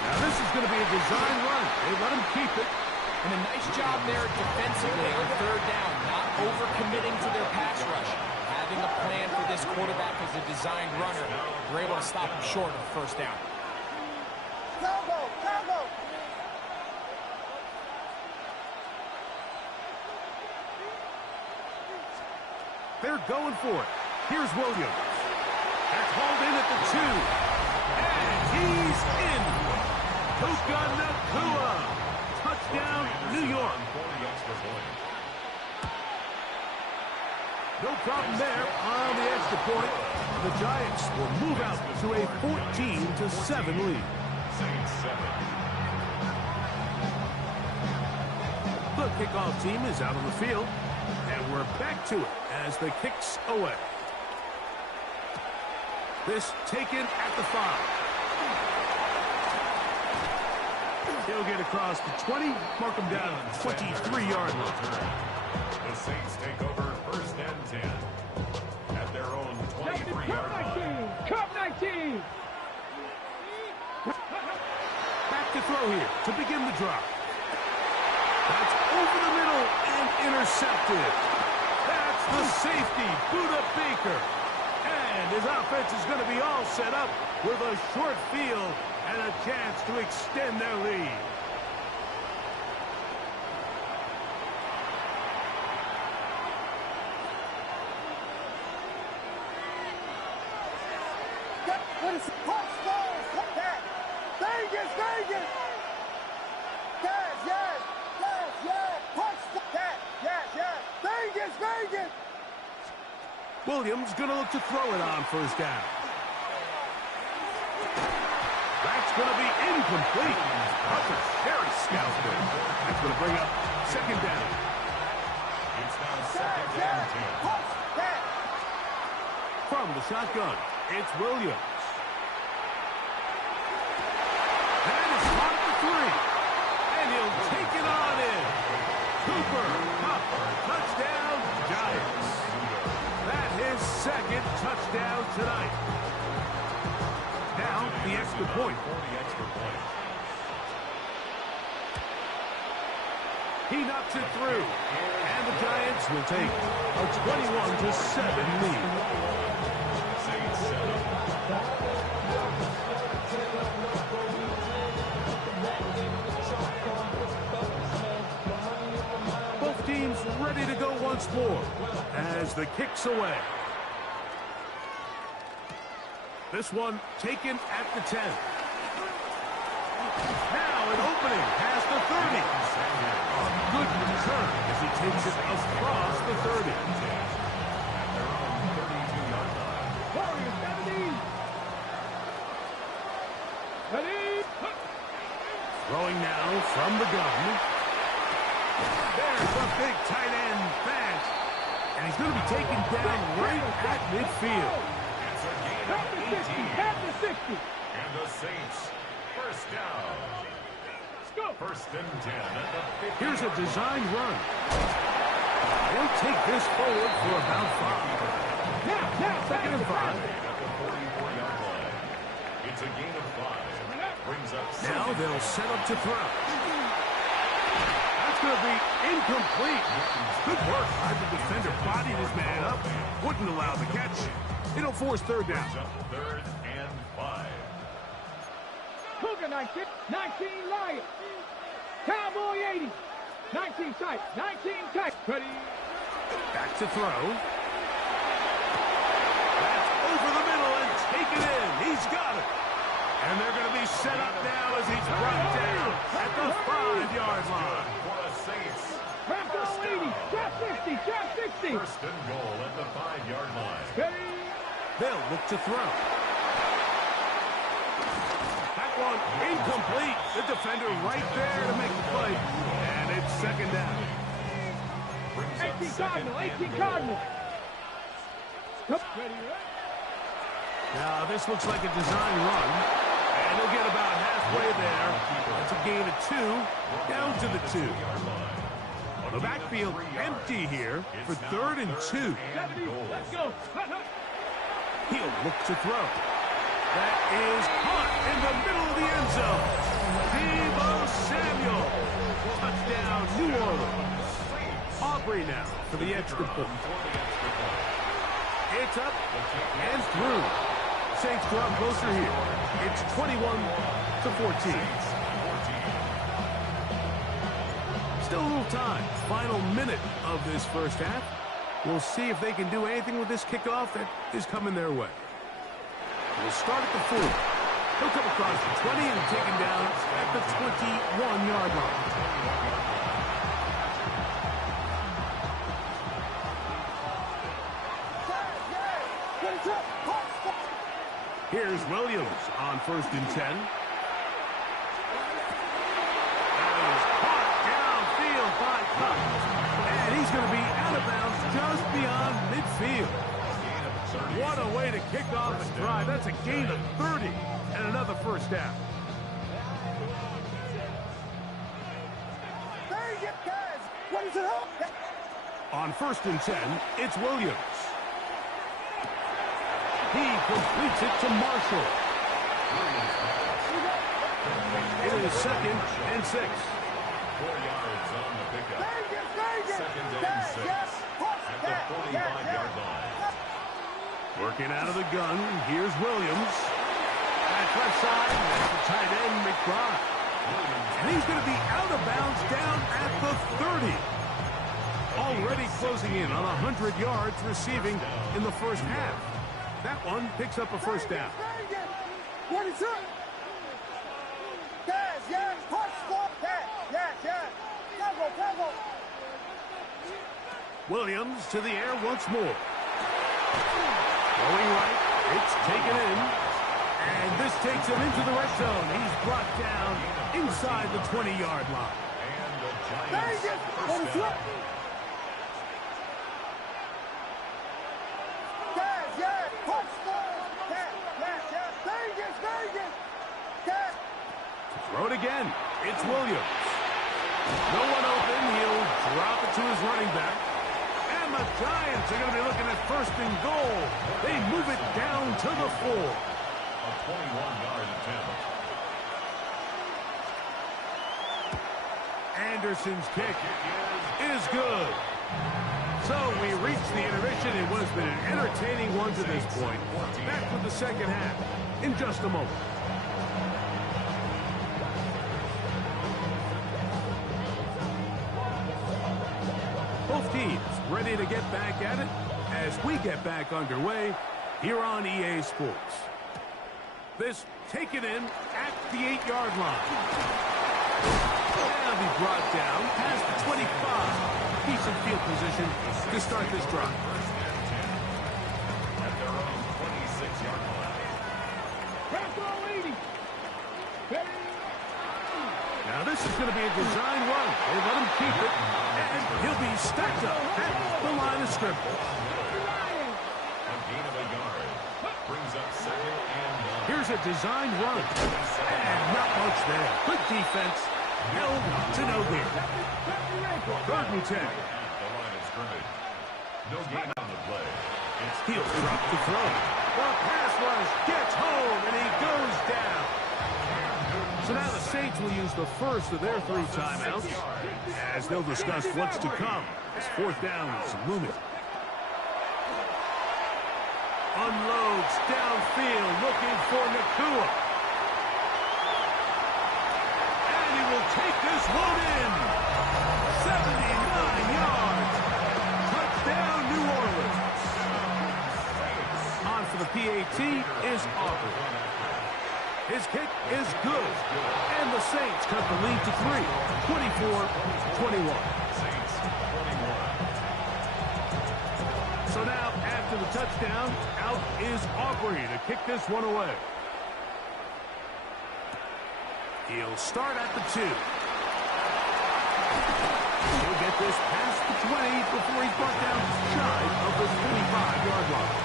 Now this is going to be a design run. They let him keep it. And a nice job there defensively on third down, not overcommitting to their pass rush. Having a plan for this quarterback as a designed runner, we're able to stop him short of the first down. They're going for it. Here's Williams. That's hauled in at the 2. And he's in. Puka Nacua. Touchdown, New York. No problem there on the extra point. The Giants will move out to a 14-7 lead. The kickoff team is out on the field, and we're back to it as the kicks away. This taken at the 5. He'll get across the 20, mark him down on the 23-yard line. The Saints take over first and 10 at their own 23-yard line. Cup 19! Back to throw here to begin the drive. That's over the middle and intercepted. That's the safety, Buda Baker. And his offense is going to be all set up with a short field and a chance to extend their lead. Williams going to look to throw it on first down. That's going to be incomplete. That's a very scout there. That's going to bring up second down. It's now second and 10. From the shotgun, it's Williams. That is caught at the 3. And he'll take it on in. Cooper, up, touchdown, Giants. That is second touchdown tonight. Now, the extra point. He knocks it through. And the Giants will take a 21-7 lead. Both teams ready to go once more as the kick's away. This one taken at the 10. Now an opening past the 30. A good return as he takes it across the 30. Warriors 70. Ready? Throwing now from the gun. There's a big tight end pass. And he's going to be taken down right at midfield. Half the 60. And the Saints, first down. First and 10 at the 50. Here's a design run. They'll take this forward for about 5. Now, Second and 5. At the 44-yard line. It's a gain of 5. Brings up Now they'll set up to throw. That's going to be incomplete. Good work by the defender. Bodied his man up. Wouldn't allow the catch. It'll force third down. third and 5. Cougar 19. 19 Lions. Cowboy 80. 19 tight. 19 tight. Ready? Back to throw. it in. He's got it. And they're going to be set up now as he's brought down at the 5-yard line. For the Saints. First down. 80. Shot 60. Shot 60. First and goal at the 5-yard line. They'll look to throw. That one incomplete. The defender right there to make the play. And it's second down. 18 Cardinal. 18 Cardinal. Now, this looks like a design run. And they'll get about halfway there. That's a gain of 2. Down to the 2. The backfield empty here for 3rd and 2. Let's go. He'll look to throw. That is caught in the middle of the end zone. Deebo Samuel. Touchdown, New Orleans. Aubrey now for the extra point. It's up and through. Saints draw closer here. It's 21-14. Still a little time. Final minute of this first half. We'll see if they can do anything with this kickoff that is coming their way. We'll start at the 4. He'll come across the 20 and taken down at the 21-yard line. Here's Williams on 1st and 10. That is caught downfield by Cup. And he's going to be out of bounds just beyond midfield. What a way to kick off a drive. That's a gain of 30 and another first down. On 1st and 10, it's Williams. He completes it to Marshall. It is 2nd and 6. 4 yards on the pickup. Second and 6 at the 45-yard line. Working out of the gun, here's Williams. At left side, that's the tight end, McBride. And he's going to be out of bounds down at the 30. Already closing in on 100 yards receiving in the first half. That one picks up a first down. Williams to the air once more. Going right, it's taken in. And this takes him into the red zone. He's brought down inside the 20-yard line. And the Giants first down. Throw it again. It's Williams. No one open. He'll drop it to his running back. And the Giants are going to be looking at 1st and goal. They move it down to the 4. A 21-yard attempt. Anderson's kick is good. So we reach the intermission in what has been an entertaining one to this point. Back with the second half in just a moment. Both teams ready to get back at it as we get back underway here on EA Sports. This taken in at the 8-yard line. That'll be brought down past the 25. Decent field position to start this drive. At their own 26-yard line. Now this is going to be a design run. They let him keep it, and he'll be stacked up at the line of scrimmage. A gain of a yard. Brings up 2nd and 1. Here's a design run. And not much there. Good defense. Held to no gain. 3rd and 10. At the line of scrimmage. No gain on the play. He'll drop the throw. The pass rush gets home, and he goes down. So now the Saints will use the first of their 3 timeouts as they'll discuss what's to come as 4th down is looming. Unloads downfield looking for Nakua. And he will take this one in. 79 yards. Touchdown, New Orleans. On for the PAT is offered. His kick is good. And the Saints cut the lead to 3, 24-21. So now, after the touchdown, out is Aubrey to kick this one away. He'll start at the 2. He'll get this past the 20 before he's brought down shy of the 25-yard line.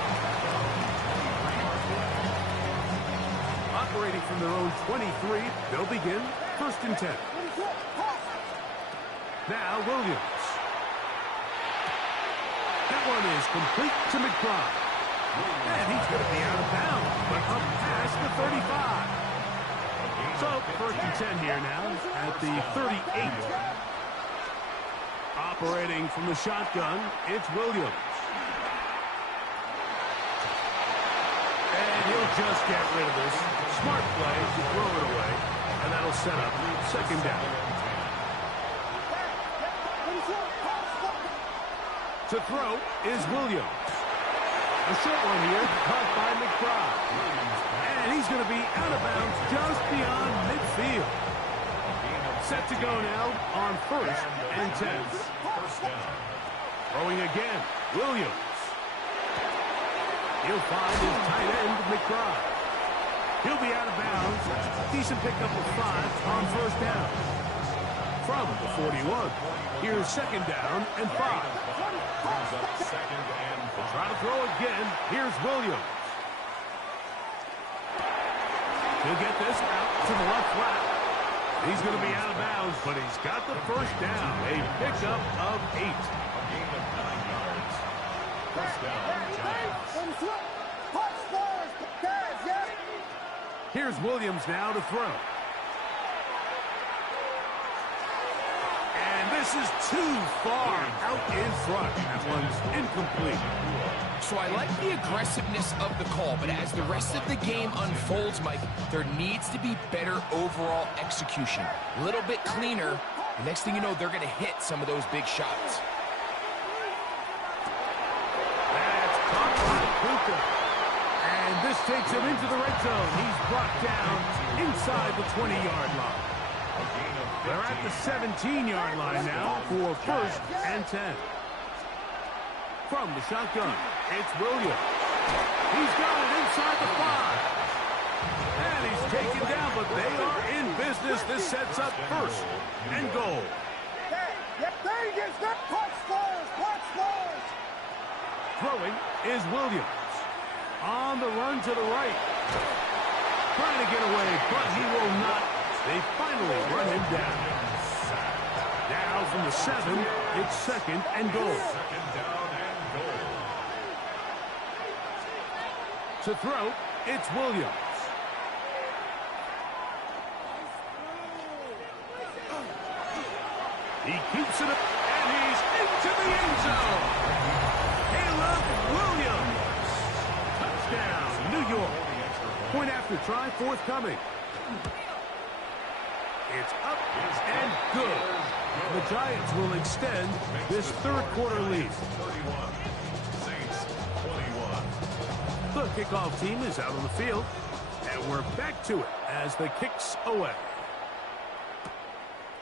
Operating from their own 23, they'll begin 1st and 10. Now Williams. That one is complete to McBride. And he's going to be out of bounds, but up past the 35. So 1st and 10 here now at the 38. Operating from the shotgun, it's Williams. And he'll just get rid of this. Smart play to throw it away, and that'll set up 2nd down. To throw is Williams. A short one here, caught by McBride. And he's going to be out of bounds just beyond midfield. Set to go now on 1st and 10. Throwing again, Williams. He'll find his tight end, McBride. He'll be out of bounds. Decent pickup of 5 on 1st down. From the 41, here's 2nd down and 5. Try to throw again. Here's Williams. He'll get this out to the left flat. He's going to be out of bounds, but he's got the 1st down. A pickup of 8. A gain of 9 yards. 1st down, Giants. Here's Williams now to throw. And this is too far out in front. That one's incomplete. So I like the aggressiveness of the call, but as the rest of the game unfolds, Mike, there needs to be better overall execution. A little bit cleaner. The next thing you know, they're going to hit some of those big shots. That's caught by Puka. And this takes him into the red zone. He's brought down inside the 20-yard line. They're at the 17-yard line now for 1st and 10. From the shotgun, it's Williams. He's got it inside the 5. And he's taken down, but they are in business. This sets up 1st and goal. Throwing is Williams. On the run to the right. Trying to get away, but he will not. They finally run him down. Now from the 7, it's 2nd and goal. 2nd down and goal. To throw, it's Williams. He keeps it up, and he's into the end zone. Caleb Williams. Touchdown, New York. Point after try, forthcoming. It's up and good. The Giants will extend this 3rd quarter lead. 31. Saints 21. The kickoff team is out on the field, and we're back to it as the kick's away.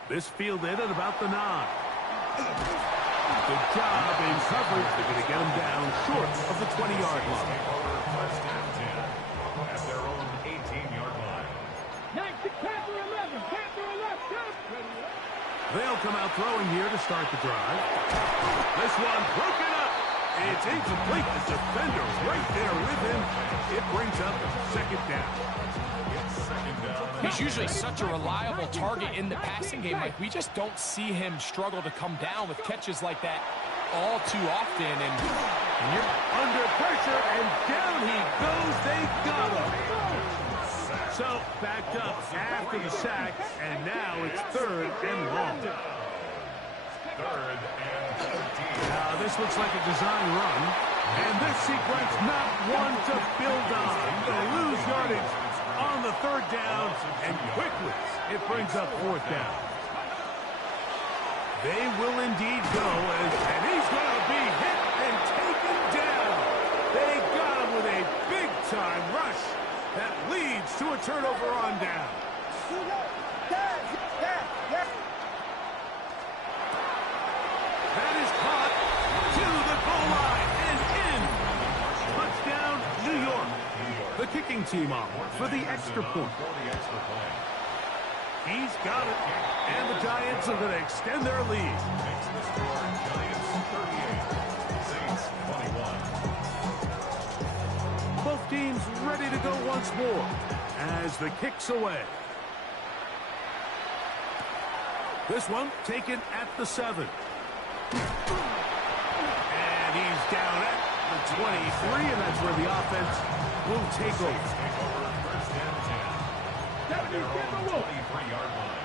This fielded at about the 9. Good job in coverage. They're going to get him down short of the 20-yard line. 1st and 10 at their own 18-yard line. They'll come out throwing here to start the drive. This one broken up. It's incomplete. The defender right there with him. It brings up 2nd down. It's 2nd down. He's usually such a reliable target in the passing game. Like, we just don't see him struggle to come down with catches like that all too often. And you're under pressure, and down he goes. They got him. So backed up after the sack, and now it's 3rd and long. 3rd and 13. Now this looks like a design run, and this sequence not one to build on. They lose yardage on the 3rd down, and quickly it brings up 4th down. They will indeed go, and he's going to be hit and taken down. They got him with a big big-time rush that leads to a turnover on down. That is caught to the goal line and in. Touchdown, New York. The kicking team off for the extra point. He's got it. And the Giants are going to extend their lead. Makes the score Giants 38, Saints 21. Both teams ready to go once more as the kick's away. This one taken at the 7. And he's down at the 23, and that's where the offense will take over. First and 10. Their own 23-yard line.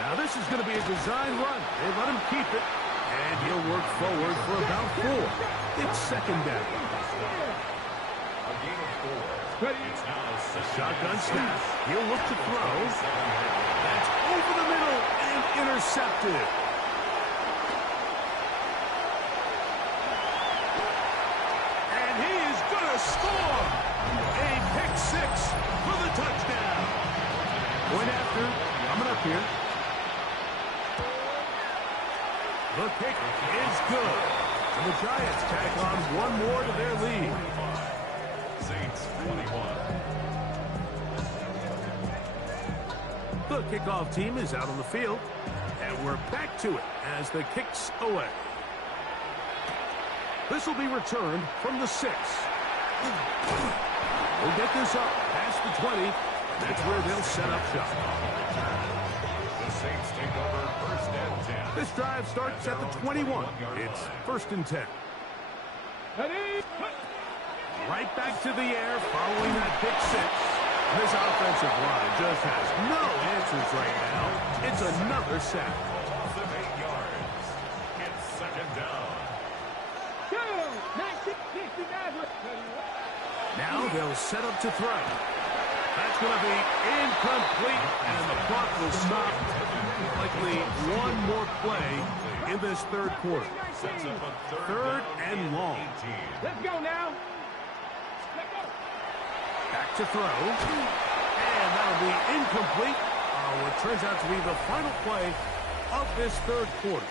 Now this is going to be a design run. They let him keep it, and he'll work forward for about 4. It's second down. A gain of 4. It's now Shotgun snap. He'll look to throw. That's over the middle and intercepted. And he is going to score. A pick 6 for the touchdown. Point after, coming up here. The kick is good. And the Giants tack on one more to their lead. Saints 21. The kickoff team is out on the field, and we're back to it as the kick's away. This will be returned from the 6. We'll get this up past the 20. That's where they'll set up shop. The Saints take over first and 10. This drive starts at the 21. It's first and 10. Right back to the air following that pick 6. This offensive line just has no answers right now. It's another sack. Loss of 8 yards. It's second down. Now they'll set up to throw. That's going to be incomplete, and the clock will stop. Likely one more play in this third quarter. Sets up a Third and long. 18. Let's go now. Back to throw. And that'll be incomplete. What turns out to be the final play of this third quarter.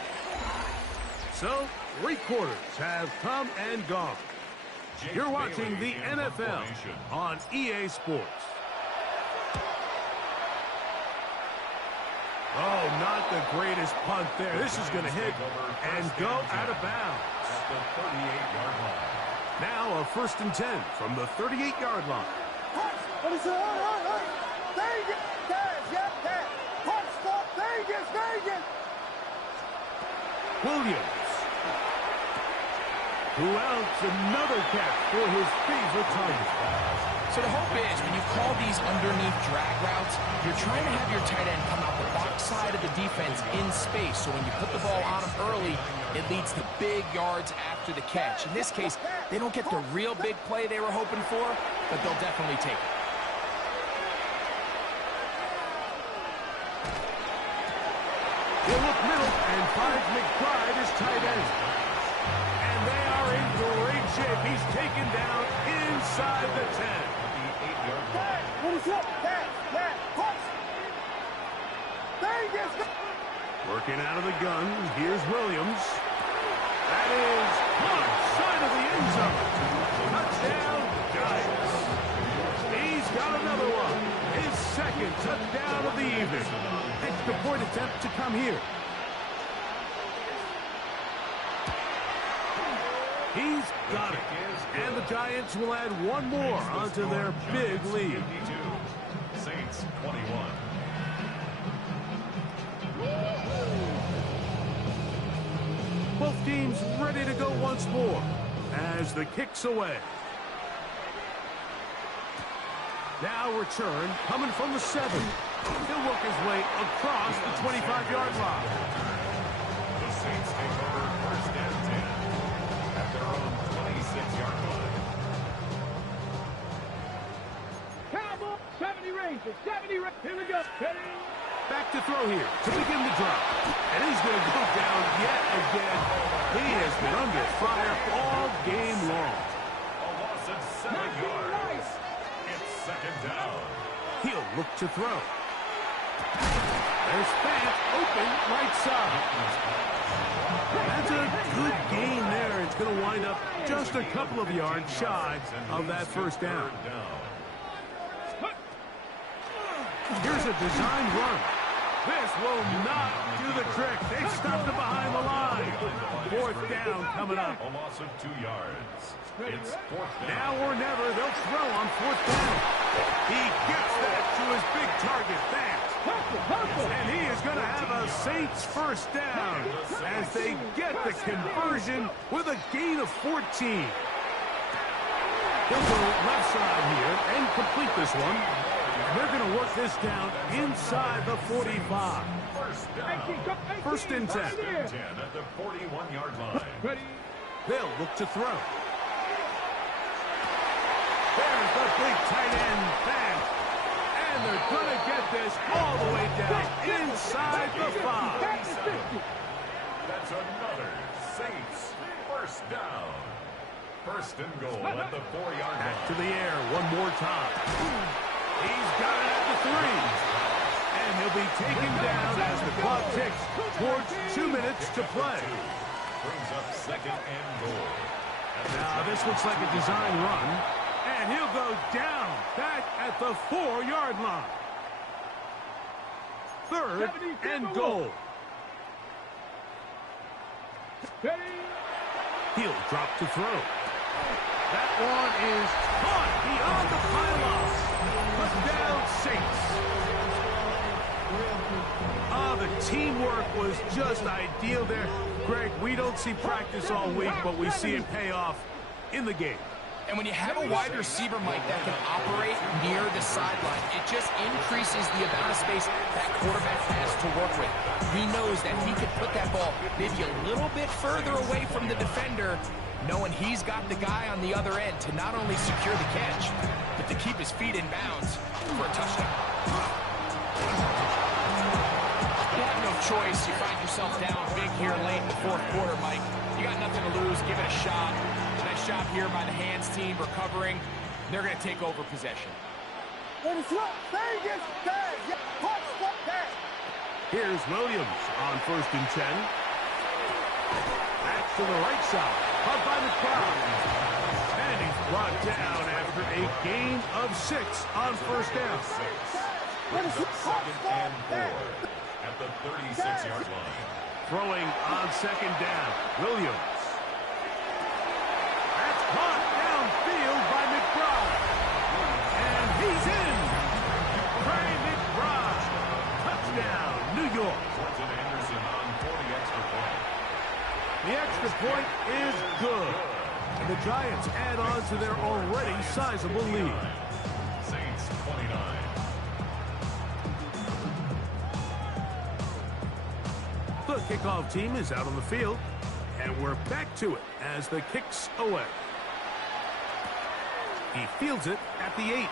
So, 3 quarters have come and gone. You're watching the NFL on EA Sports. Oh, not the greatest punt there. This is going to hit and go out of bounds. At the 38-yard line. Now a first and 10 from the 38-yard line. Williams. Who else? Another catch for his favorite target. So the hope is when you call these underneath drag routes, you're trying to have your tight end come out the backside of the defense in space. So when you put the ball on him early, it leads to big yards after the catch. In this case, they don't get the real big play they were hoping for, but they'll definitely take it. He'll look middle and finds McBride as tight end. And they are in great shape. He's taken down inside the 10. Working out of the gun, here's Williams. That is caught side of the end zone. Touchdown, Giants. He's got another one. His second touchdown of the evening. Extra point attempt to come here. He's got it. And the Giants will add one more onto their big lead. Saints 21. Both teams ready to go once more as the kick's away. Now return coming from the 7. He'll work his way across the 25-yard line. The Saints take over first and 10 at their own 26-yard line. Cowboy, 70 Rangers, 70 Rangers. Here we go. Ready? Back to throw here to begin the drop. And he's going to go down yet again. He has been under fire all game long. A loss of 7 yards. It's second down. He'll look to throw. There's Fant open right side. That's a good gain there. It's going to wind up just a couple of yards shy of that first down. Here's a design run. This will not do the trick. They stopped him behind the line. Fourth down coming up. A loss of 2 yards. It's fourth down. Now or never, they'll throw on fourth down. He gets that to his big target, Fant. And he is going to have a Saints first down as they get the conversion with a gain of 14. He'll go left side here and complete this one. They're going to work this down inside the 45. First and 10. At the 41-yard line. They'll look to throw. There's the big tight end, Fant. And they're going to get this all the way down inside the 5. That's another Saints first down. First and goal at the 4-yard line. Back to the air one more time. He's got it at the 3. And he'll be taken down as the clock ticks towards 2 minutes to play. Brings up second and goal. Now this looks like a design run. And he'll go down back at the 4-yard line. Third and goal. He'll drop to throw. That one is caught beyond the pylon. Put down Saints. The teamwork was just ideal there. Greg, we don't see practice all week, but we see it pay off in the game. And when you have a wide receiver, Mike, that can operate near the sideline, it just increases the amount of space that quarterback has to work with. He knows that he can put that ball maybe a little bit further away from the defender, knowing he's got the guy on the other end to not only secure the catch, but to keep his feet in bounds for a touchdown. You have no choice. You find yourself down big here late in the fourth quarter, Mike. You got nothing to lose. Give it a shot. Nice job here by the hands team recovering. They're going to take over possession. Here's Williams on first and 10. Back to the right side. Caught by the crowd. And he's brought down after a gain of 6 on first down. Second and 4 at the 36-yard line. Throwing on second down. Williams. That's caught downfield by McBride. And he's in. Trey McBride. Touchdown, New York. Quentin Anderson on 40 extra point. The extra point is good. And the Giants add on to their already sizable lead. Saints 29. The kickoff team is out on the field, and we're back to it as the kick's away. He fields it at the 8.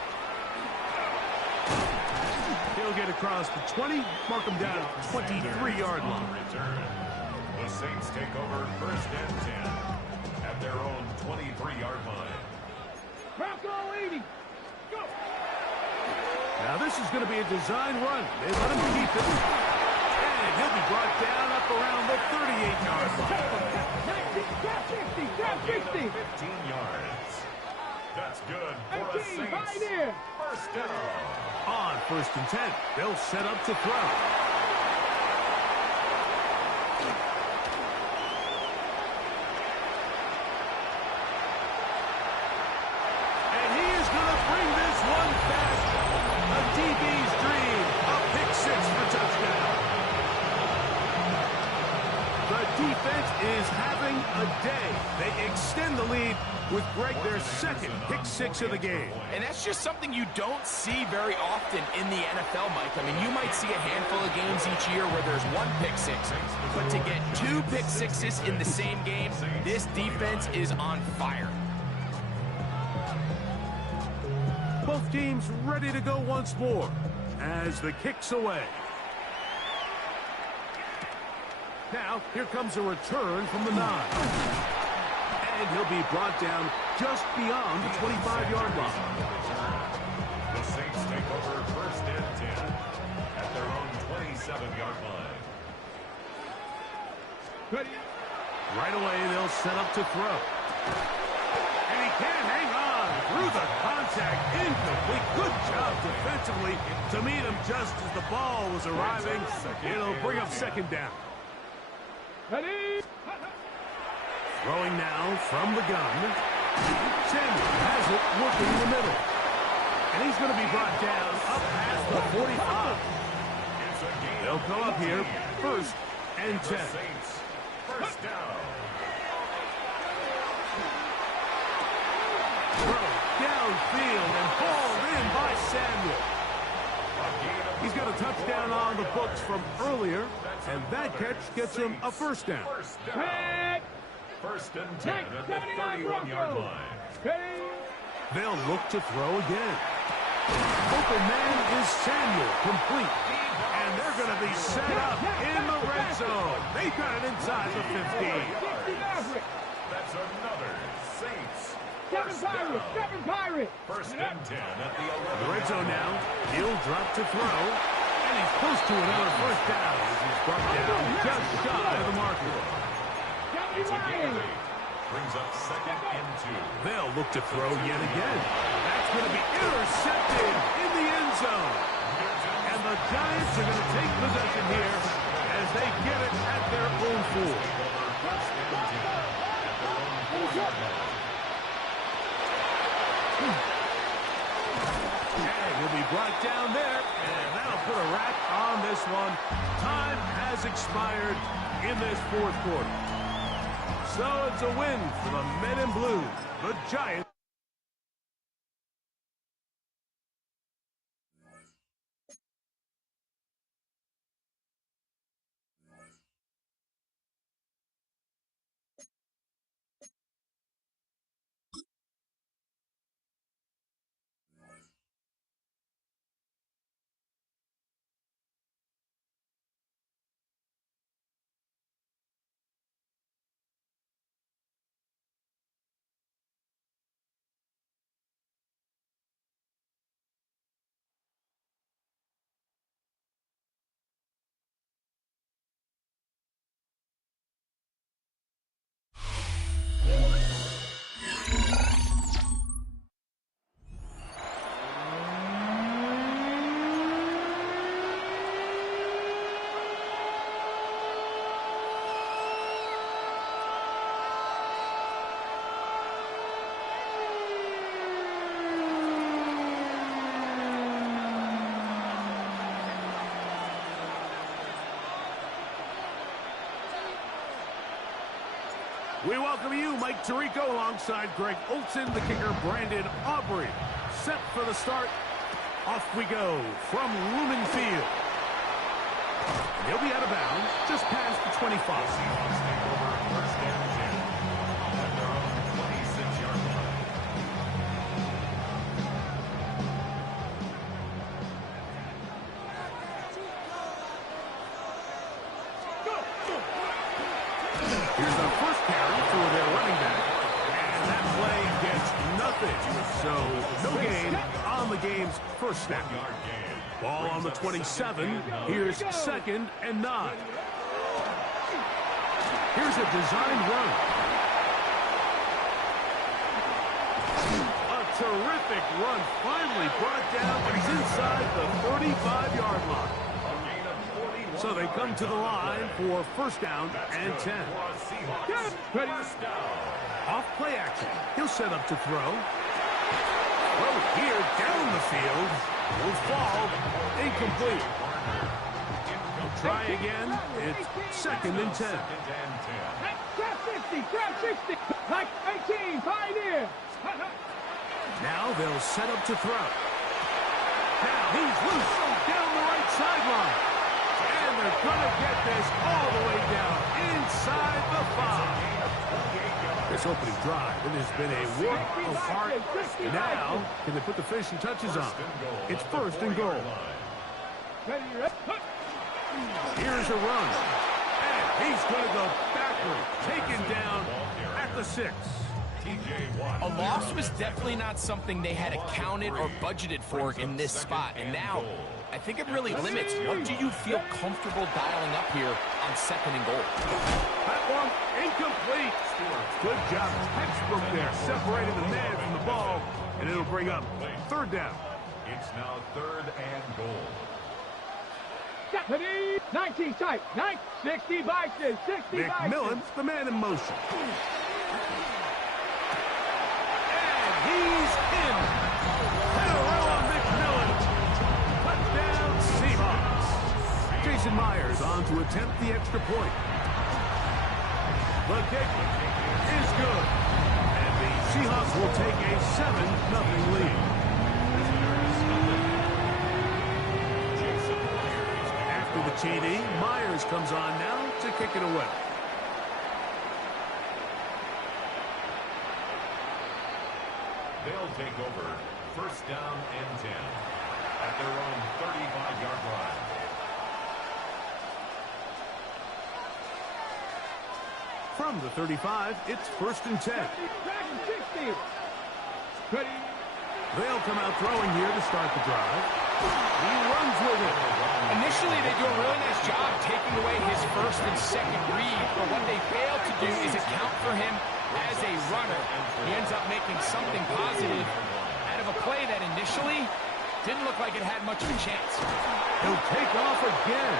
He'll get across the 20, mark him down at the 23-yard line. Return. The Saints take over first and 10 at their own 23-yard line. Bronco 80. Go. Now this is going to be a design run. They let him keep it. And he'll be brought down up around the 38-yard line. 50. 15 yards. That's good for a Saints first down. On first and 10, they'll set up to throw. And he is going to bring this one back. A DB's dream. A pick 6 for touchdown. The defense is having a day. They extend the lead with Greg their second pick 6 of the game. And that's just something you don't see very often in the NFL, Mike. I mean, you might see a handful of games each year where there's 1 pick 6. But to get 2 pick 6s in the same game, this defense is on fire. Both teams ready to go once more as the kick's away. Now, here comes a return from the 9. And he'll be brought down just beyond the 25-yard line. The Saints take over first and 10 at their own 27-yard line. Right away, they'll set up to throw. And he can't hang on through the contact. Incomplete. Good job defensively to meet him just as the ball was arriving. It'll bring up second down. Ready? Throwing now from the gun. Samuel has it working in the middle. And he's going to be brought down up past the 45. They'll go up here first and 10. First down. Throw downfield and hauled in by Samuel. He's got a touchdown on the books from earlier, and that catch gets him a first down. First and 10 at the 31-yard line. They'll look to throw again. Open man is Samuel, complete. And they're going to be set up in the red zone. They've got it inside the 15. That's another Saints. Seven Pirates. First and 10 at the 11. The red zone now. He'll drop to throw. And he's close to another first down as he's brought down just shy of the marker. It's a gain. Brings up second and 2. They'll look to throw yet again. That's going to be intercepted in the end zone. And the Giants are going to take possession here as they get it at their own 4. And he'll be brought down there, and that'll put a wrap on this one. Time has expired in this fourth quarter. So it's a win for the Men in Blue. The Giants. We welcome you, Mike Tirico, alongside Greg Olson, the kicker, Brandon Aubrey. Set for the start. Off we go from Lumen Field. And he'll be out of bounds just past the 25. Seahawks take over first and 10 at their own 26-yard line. Here's our first carry for their running back. And that play gets nothing. So no gain on the game's first snap. Ball on the 27. Here's second and 9. Here's a designed run. A terrific run finally brought down, but he's inside the 35-yard line. So they come to the line for first down and 10. Off play action. He'll set up to throw. Throw here down the field. Will fall. Incomplete. He'll try again. It's second and 10. Trap 50, trap 60. Like 18, Pioneer. Now they'll set up to throw. Now he's loose down the right sideline. And they're going to get this all the way down inside the 5. This opening drive, it has been a work of art. Now, can they put the finishing touches on? It's first and goal. Here's a run. And He's going to go backward, taken down at the 6. A loss was definitely not something they had accounted or budgeted for in this spot. And now, I think it really limits what do you feel comfortable dialing up here on 2nd and goal. That one incomplete. Good job. Textbook there. Separating the man from the ball. And it'll bring up 3rd down. It's now 3rd and goal. 19 tight. 60 boxes. 60 boxes. McMillan's the man in motion. And he's in. Hit a row on McMillan. Touchdown Seahawks. Jason Myers on to attempt the extra point. The kick is good. And the Seahawks will take a 7-0 lead. After the TD, Myers comes on now to kick it away. They'll take over 1st down and 10 at their own 35-yard line. From the 35, it's 1st and 10. They'll come out throwing here to start the drive. He runs with it. Initially, they do a really nice job taking away his 1st and 2nd read, but what they fail to do is account for him as a runner. He ends up making something positive out of a play that initially didn't look like it had much of a chance. He'll take off again.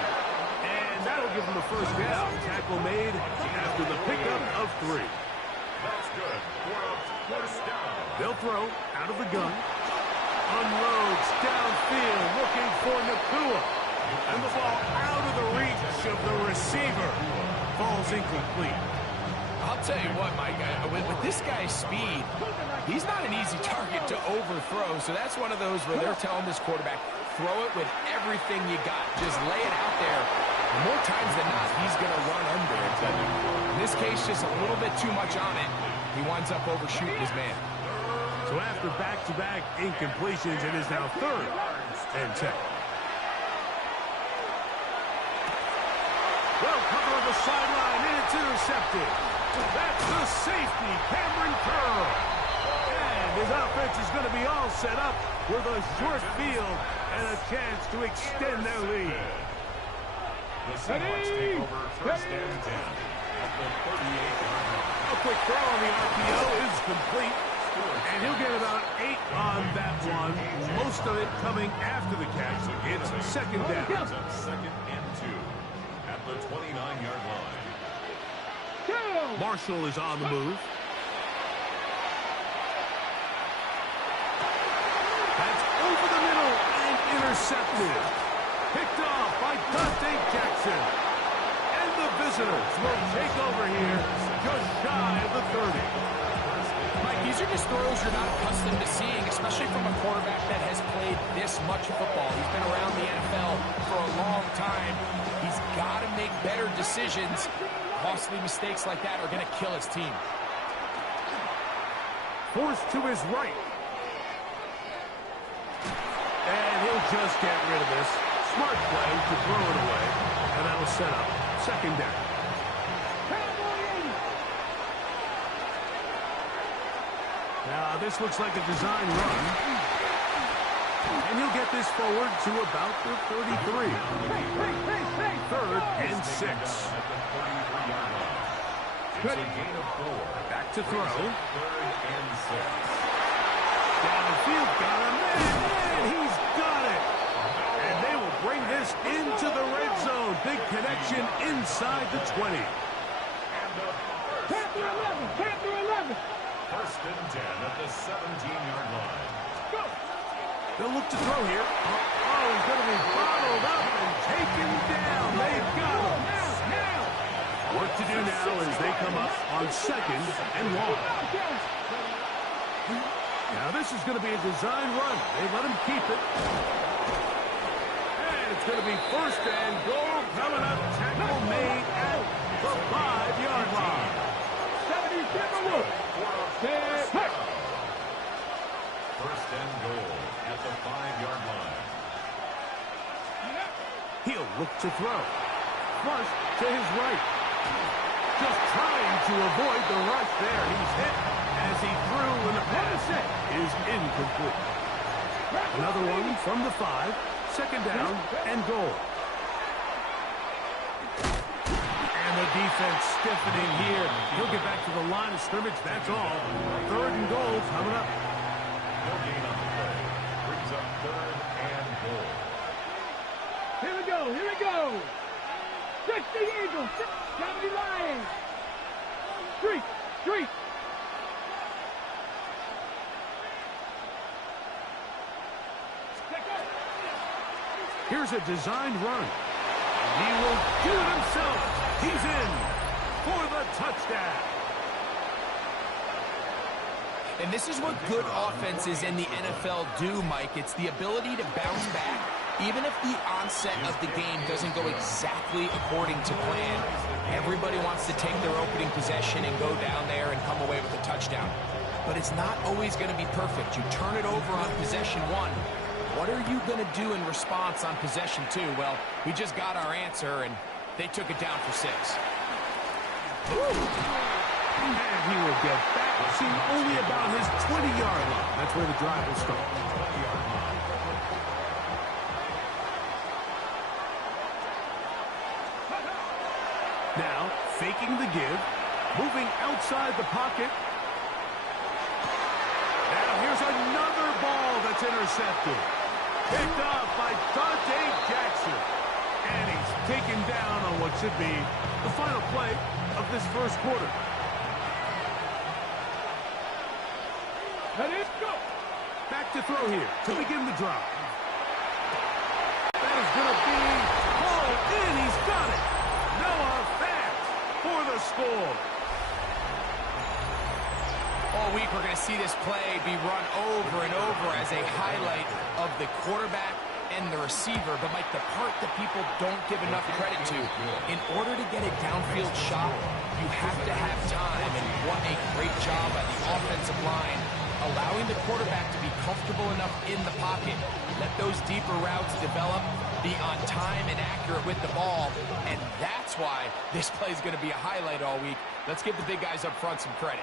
And that'll give him the 1st down. Tackle made after the pickup of 3. That's good. For a 1st down. They'll throw out of the gun. Unloads downfield looking for Nakua. And the ball out of the reach of the receiver. Falls incomplete. I'll tell you what, Mike, with this guy's speed, he's not an easy target to overthrow. So that's one of those where they're telling this quarterback, throw it with everything you got. Just lay it out there. And more times than not, he's going to run under it. But in this case, just a little bit too much on it. He winds up overshooting his man. So after back-to-back incompletions, it is now 3rd and 10. Well, cover of the sideline, and it's intercepted. That's the safety, Cameron Curl. And his offense is going to be all set up with a short field and a chance to extend their lead. The Seahawks take over 1st and 10 at the 38-yard line. A quick throw on the RPO is complete. And he'll get about 8 on that one. Most of it coming after the catch. It's 2nd down. It's a 2nd and 2 at the 29-yard line. Marshall is on the move. That's over the middle and intercepted. Picked off by Dante Jackson. And the visitors will take over here just shy of the 30. Mike, these are just throws you're not accustomed to seeing, especially from a quarterback that has played this much football. He's been around the NFL for a long time. He's got to make better decisions. Costly mistakes like that are going to kill his team. Forced to his right. And he'll just get rid of this. Smart play to throw it away. And that'll set up 2nd down. Now, this looks like a design run. And he'll get this forward to about the 33. 3rd and 6. It's a gain of 4. Back to throw. 3rd and 6. Downfield, got him. And he's got it. And they will bring this into the red zone. Big connection inside the 20. Tap through 11. Tap through 11. 1st and 10 at the 17-yard line. Go. They'll look to throw here. Oh, he's going to be bottled up and taken down. They've got him. Now. Work to do now as they come up on 2nd and 1. Now this is going to be a design run. They let him keep it. And it's going to be 1st and goal coming up. Tackle made at the 5-yard line. 77 1st and goal at the 5-yard line. He'll look to throw. Flush to his right. Just trying to avoid the rush there. He's hit as he threw, and the pass is incomplete. Another one from the 5. Second down and goal. And the defense stiffening here. He'll get back to the line of scrimmage. That's all. Third and goal coming up. No gain on the play. Brings up third and goal. Here we go. Here we go. 60 Eagles. 70 Lions. Street. Street. Here's a designed run. He will do it himself. He's in for the touchdown. And this is what good offenses in the NFL do, Mike. It's the ability to bounce back, even if the onset of the game doesn't go exactly according to plan. Everybody wants to take their opening possession and go down there and come away with a touchdown. But it's not always going to be perfect. You turn it over on possession 1. What are you going to do in response on possession 2? Well, we just got our answer, and they took it down for 6. And he will get back, seeing only about his 20-yard line. That's where the drive will start. Now, faking the give, moving outside the pocket. Now, here's another ball that's intercepted. Picked up by Dante Jackson. And he's taken down on what should be the final play of this first quarter. Let it go. Back to throw here to begin the drive. That is going to be hauled in. He's got it. Noah Fant for the score. All week, we're going to see this play be run over and over as a highlight of the quarterback and the receiver. But, Mike, the part that people don't give enough credit to, in order to get a downfield shot, you have to have time. And what a great job by the offensive line, allowing the quarterback to be comfortable enough in the pocket, let those deeper routes develop, be on time and accurate with the ball. And that's why this play is going to be a highlight all week. Let's give the big guys up front some credit.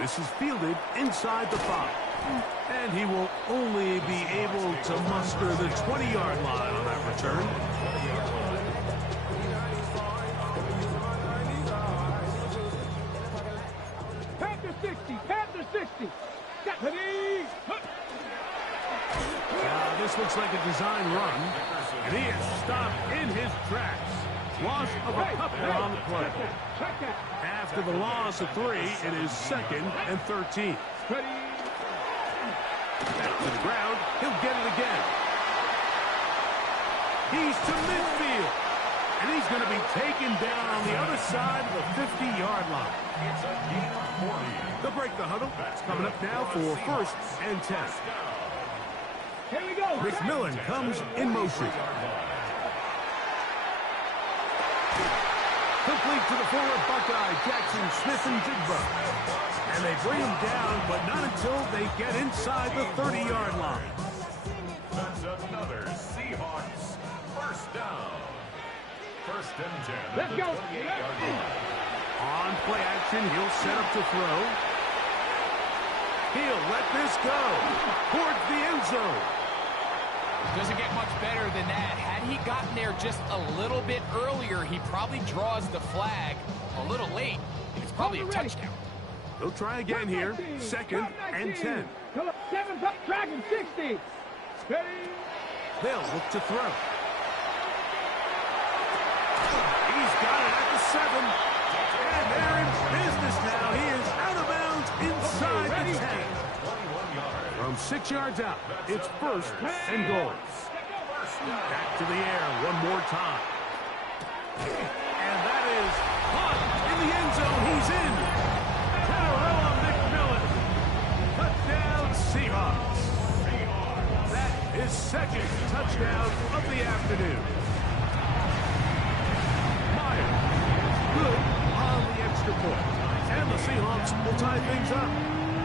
This is fielded inside the 5. And he will only be able to muster the 20-yard line on that return. Panther 60. Panther 60. Now, this looks like a design run. And he is stopped in his tracks. Loss of a couple on the play. After the loss of 3, it is 2nd and 13. Back to the ground. He'll get it again. He's to midfield. And he's going to be taken down on the other side of the 50-yard line. It's a gain of 40. They'll break the huddle. It's coming up now for 1st and 10. Here we go. McMillan comes in motion. Complete to the forward Buckeye, Jackson, Smith, and Jigba. And they bring him down, but not until they get inside the 30-yard line. That's another Seahawks first down. 1st and 10. Let's go. On play action, he'll set up to throw. He'll let this go towards the end zone. Doesn't get much better than that. Had he gotten there just a little bit earlier, he probably draws the flag a little late. It's probably a touchdown. They'll try again here. 2nd and 10. 7 Dragon 60. They'll look to throw. He's got it at the 7. And they're in business now. He is out of bounds inside the 10. From 6 yards out, it's 1st and goal. Back to the air one more time. And that is caught in the end zone. He's in. Catarella McMillan. Touchdown Seahawks. That is 2nd touchdown of the afternoon. Meyer, good on the extra point. And the Seahawks will tie things up.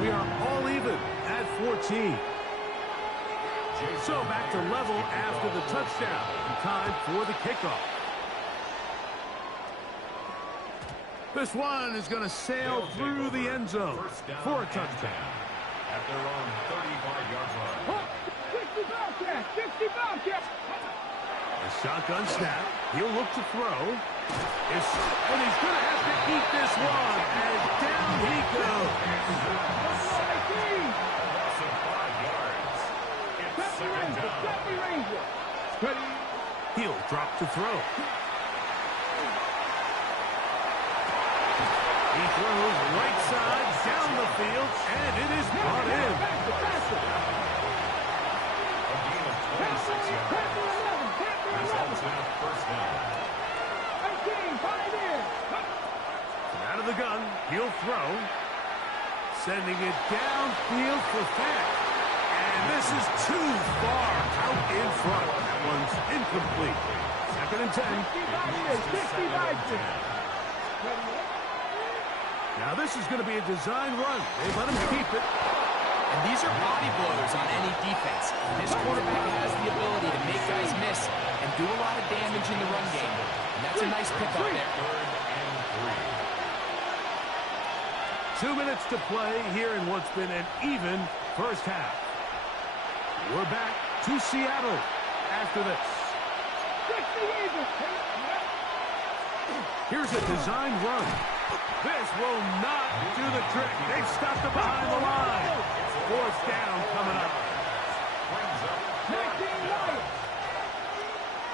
We are all even at 14. So back to level after the touchdown. Time for the kickoff. This one is going to sail through the end zone for a touchdown. At their own 35-yard line. 60 Bobcat! 60 Bobcat! A shotgun snap. He'll look to throw. And he's going to have to eat this one. And down he goes. Loss of 5 yards. It's second down. He'll drop to throw. He throws right side down the field, and it is brought in. A gain of 26 yards. Results in a first down. Out of the gun, he'll throw. Sending it downfield for Fat. And this is too far out in front. That one's incomplete. Second and 10. Now this is going to be a design run. They let him keep it. And these are body blows on any defense. This quarterback has the ability to make guys miss and do a lot of damage in the run game. And that's a nice pickup there. 2 minutes to play here in what's been an even first half. We're back to Seattle after this. Here's a design run. This will not do the trick. They've stopped it behind the line. Fourth down coming up. 19 Lions.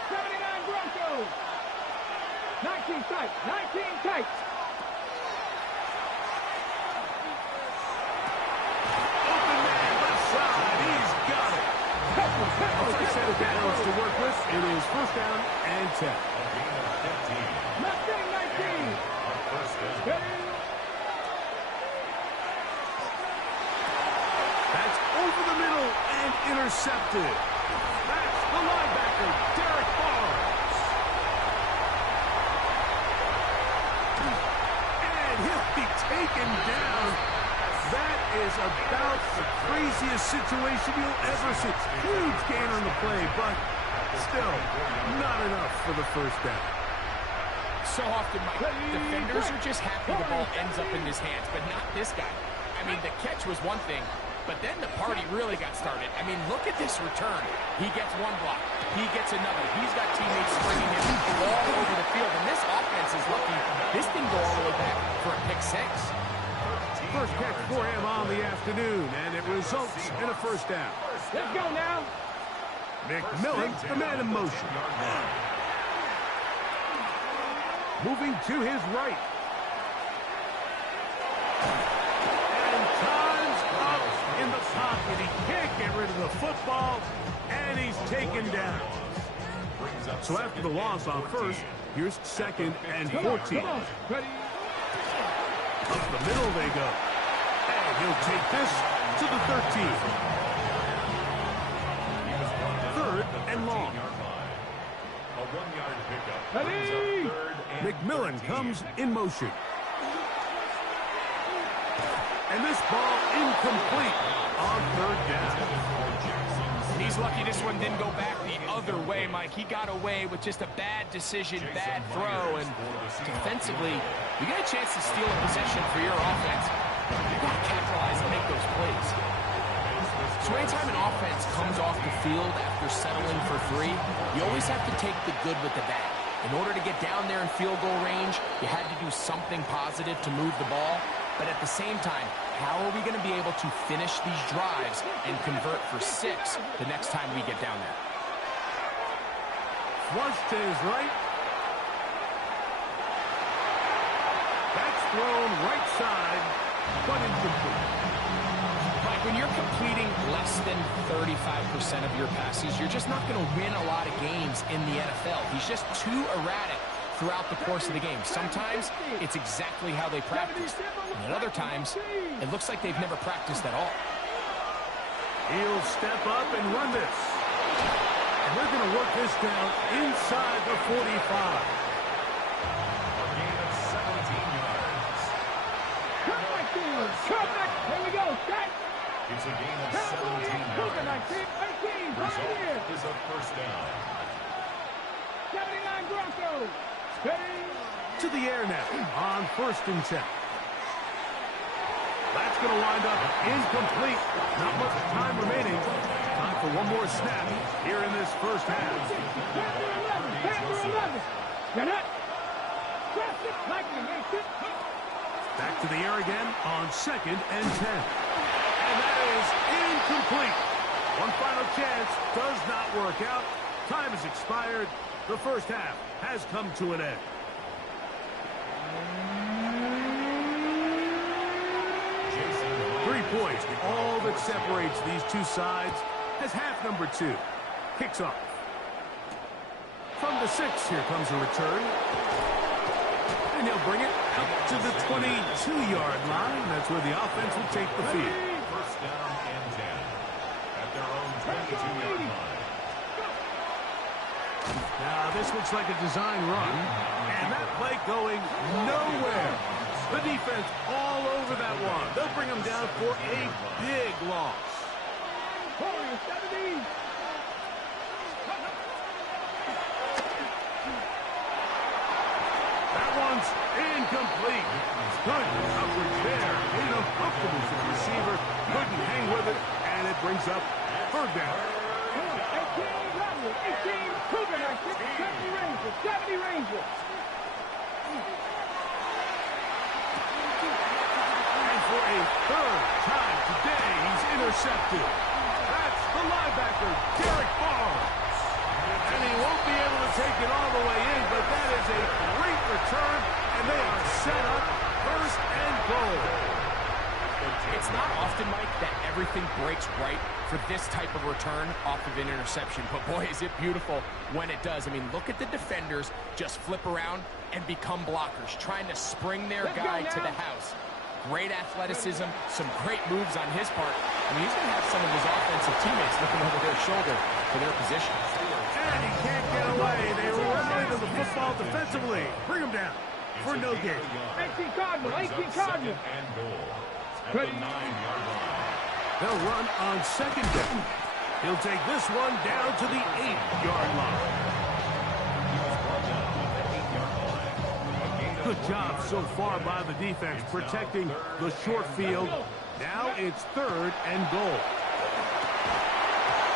79 Broncos. 19 tight. 19 tight. Open man left side. He's got it. A first set of downs to work with. It is first down and 10. Mustang 19. That's over the middle and intercepted. That's the linebacker, Derek Barnes. And he'll be taken down. That is about the craziest situation you'll ever see. Huge gain on the play, but still not enough for the first down. So often, Mike, defenders are just happy the ball ends up in his hands, but not this guy. I mean, the catch was one thing, but then the party really got started. I mean, look at this return. He gets one block. He gets another. He's got teammates springing him all over the field, and this offense is lucky. This didn't go all the way back for a pick six. First catch for him on the afternoon, and it results in a first down. Let's go now. McMillan, the man in motion. Moving to his right. And time's up in the pocket. He can't get rid of the football, and he's taken down. So after the loss on first, here's second and 14. Up the middle they go. And he'll take this to the 13. Third and long. A 1-yard pickup. Brings up third and McMillan 13. comes in motion. And this ball incomplete on third down. He's lucky this one didn't go back the other way, Mike. He got away with just a bad decision, bad throw, and defensively, you get a chance to steal a possession for your offense. You've got to capitalize and make those plays. So anytime an offense comes off the field after settling for three, you always have to take the good with the bad. In order to get down there in field goal range, you had to do something positive to move the ball. But at the same time, how are we going to be able to finish these drives and convert for 6 the next time we get down there? Flush to his right. That's thrown right side, but incomplete. Mike, when you're completing less than 35% of your passes, you're just not going to win a lot of games in the NFL. He's just too erratic throughout the course of the game. Sometimes it's exactly how they practice. And at other times, it looks like they've never practiced at all. He'll step up and run this. And they're going to work this down inside the 45. A gain of 17 yards. Come back, dude. Come back. Here we go. Set. It's a gain of 17 yards. 18. Result is a first down. 79 Broncos. Steady. to the air now on 1st and 10. That's going to wind up incomplete. Not much time remaining. Time for one more snap here in this first half. Back to the air again on 2nd and 10. And that is incomplete. One final chance does not work out. Time has expired. The first half has come to an end. Points, all that separates these two sides, as half number 2 kicks off. From the 6, here comes a return. And he'll bring it out to the 22-yard line. That's where the offense will take the field. First down and 10 at their own 22-yard line. Now, this looks like a design run, and that play going nowhere. The defense all over that one. They'll bring him down for a big loss. That one's incomplete. Good coverage there. Made him comfortable for the receiver. Couldn't hang with it, and it brings up 3rd down. 70 Rangers. For a 3rd time today, he's intercepted. That's the linebacker, Derek Barnes. And he won't be able to take it all the way in, but that is a great return, and they are set up 1st and goal. It's not often, Mike, that everything breaks right for this type of return off of an interception. But, boy, is it beautiful when it does. I mean, look at the defenders just flip around and become blockers, trying to spring their guy to the house. Great athleticism, some great moves on his part. I mean, he's going to have some of his offensive teammates looking over their shoulder for their position. And he can't get away. They run into the football defensively. Bring him down for no gain. 18 Cardinal, 18 Cardinal. At the 9-yard line. They'll run on 2nd down. He'll take this one down to the 8-yard line. Good job so far by the defense protecting the short field. Now it's 3rd and goal.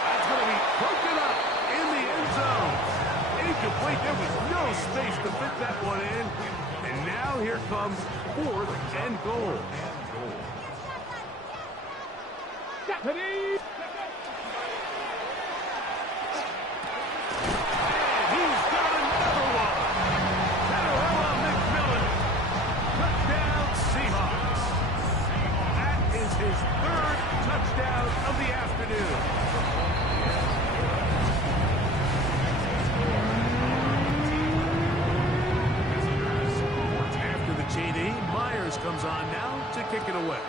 That's going to be broken up in the end zone. Incomplete. There was no space to fit that one in. And now here comes 4th and goal. Deputy! His 3rd touchdown of the afternoon. After the TD, Myers comes on now to kick it away.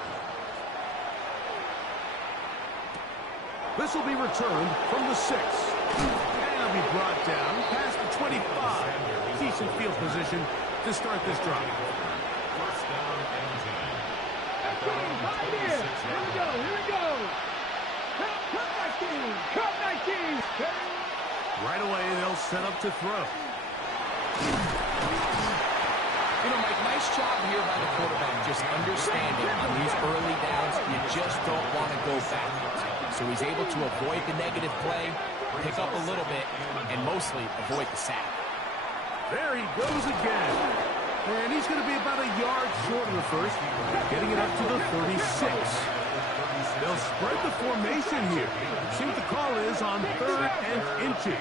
This will be returned from the 6. And it'll be brought down past the 25. Decent field position to start this drive. First down and 10. Here we go, here we go. Cut 19, cut 19. Right away, they'll set up to throw. You know, Mike, nice job here by the quarterback, just understanding on these early downs, you just don't want to go backwards. So he's able to avoid the negative play, pick up a little bit, and mostly avoid the sack. There he goes again. And he's going to be about a yard short of the first, getting it up to the 36. They'll spread the formation here. See what the call is on 3rd and inches.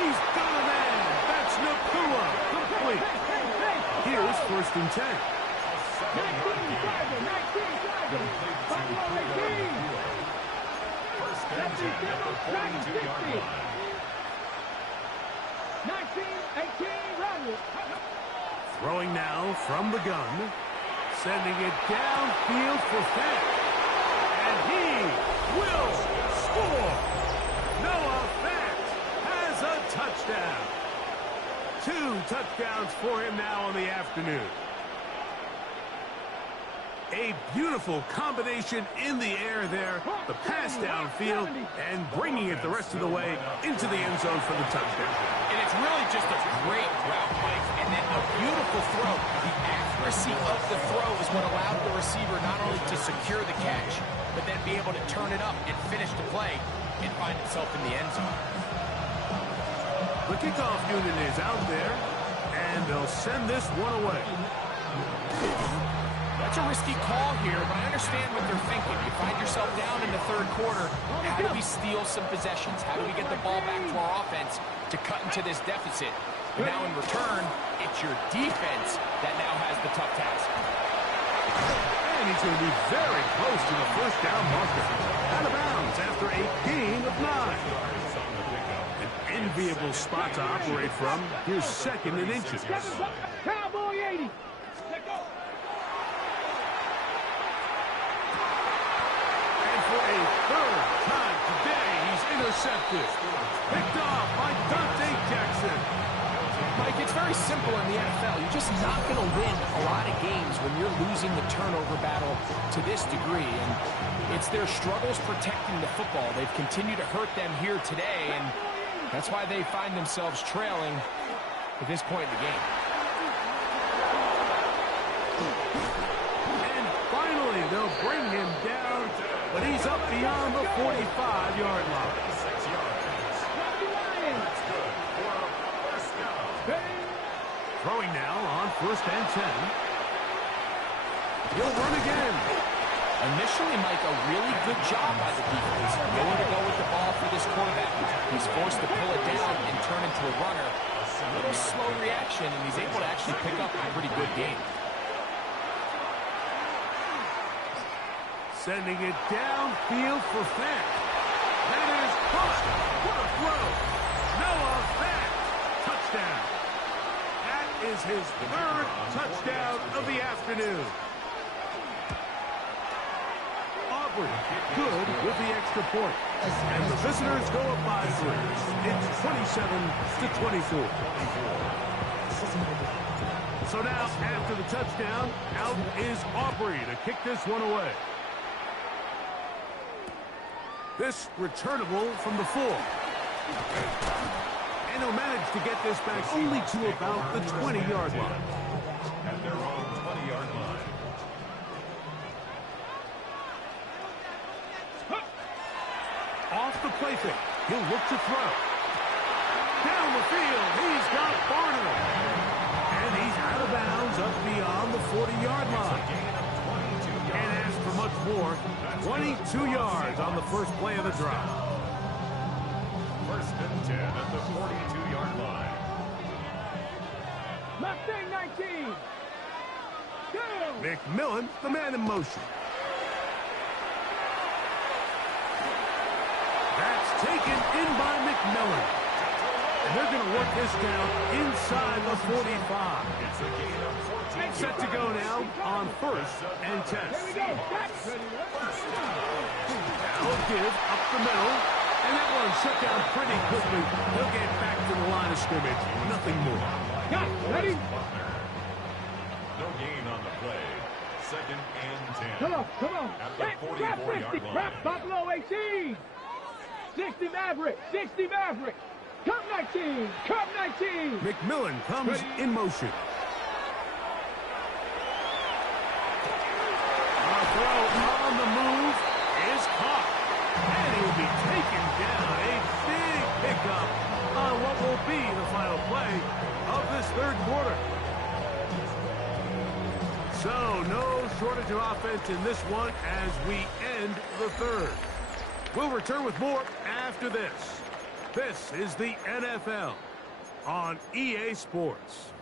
He's got a man. That's Nakua. Complete. Here's 1st and 10. 19, 18, run. Throwing now from the gun. Sending it downfield for Fant. And he will score. Noah Fant has a touchdown. 2 touchdowns for him now on the afternoon. A beautiful combination in the air there, the pass downfield, and bringing it the rest of the way into the end zone for the touchdown. And it's really just a great route, Mike, and then a beautiful throw. The accuracy of the throw is what allowed the receiver not only to secure the catch, but then be able to turn it up and finish the play and find himself in the end zone. The kickoff unit is out there, and they'll send this one away. That's a risky call here, but I understand what they're thinking. You find yourself down in the third quarter. How do we steal some possessions? How do we get the ball back to our offense to cut into this deficit? And now in return, it's your defense that now has the tough task. And he's going to be very close to the first down marker. Out of bounds after a gain of 9. An enviable spot to operate from. Here's second and inches. Cowboy 80. For a third time today, he's intercepted. Picked off by Dante Jackson. Mike, it's very simple in the NFL. You're just not going to win a lot of games when you're losing the turnover battle to this degree. And it's their struggles protecting the football. They've continued to hurt them here today, and that's why they find themselves trailing at this point in the game. And finally, they'll bring him down, but he's up beyond the 45-yard line. Throwing now on 1st and 10. He'll run again. Initially, Mike, a really good job by the defense. Nowhere to go with the ball for this quarterback. He's forced to pull it down and turn into a runner. A little slow reaction, and he's able to actually pick up a pretty good game. Sending it downfield for Fant. That is caught. What a throw. Noah Fant. Touchdown. That is his 3rd touchdown of the afternoon. Aubrey, good with the extra point. And the visitors go up by 3. It's 27-24. So now, after the touchdown, out is Aubrey to kick this one away. This returnable from the 4. And he'll manage to get this back only to about the 20-yard line. At their own 20-yard line. Off the play fake. He'll look to throw. Down the field. He's got Barnum. And he's out of bounds up beyond the 40-yard line. Can't ask for much more. 22 yards on the first play of the drive. 1st and 10 at the 42-yard line. Mustang 19. Go. McMillan, the man in motion. That's taken in by McMillan. And they're going to work this down inside the 45. It's a gain of 14. Set to go now on 1st and 10. Here we go. Now give up the middle. And that one shut down pretty quickly. He'll get back to the line of scrimmage. Nothing more. Got it. Ready? No gain on the play. 2nd and 10. Come on, come on. At the 44-yard line. Crap, Buffalo 18. 60 Maverick, 60 Maverick. Cup 19, Cup 19. McMillan comes in motion. A throw on the move is caught. And he'll be taken down. A big pickup on what will be the final play of this 3rd quarter. So, no shortage of offense in this one as we end the 3rd. We'll return with more after this. This is the NFL on EA Sports.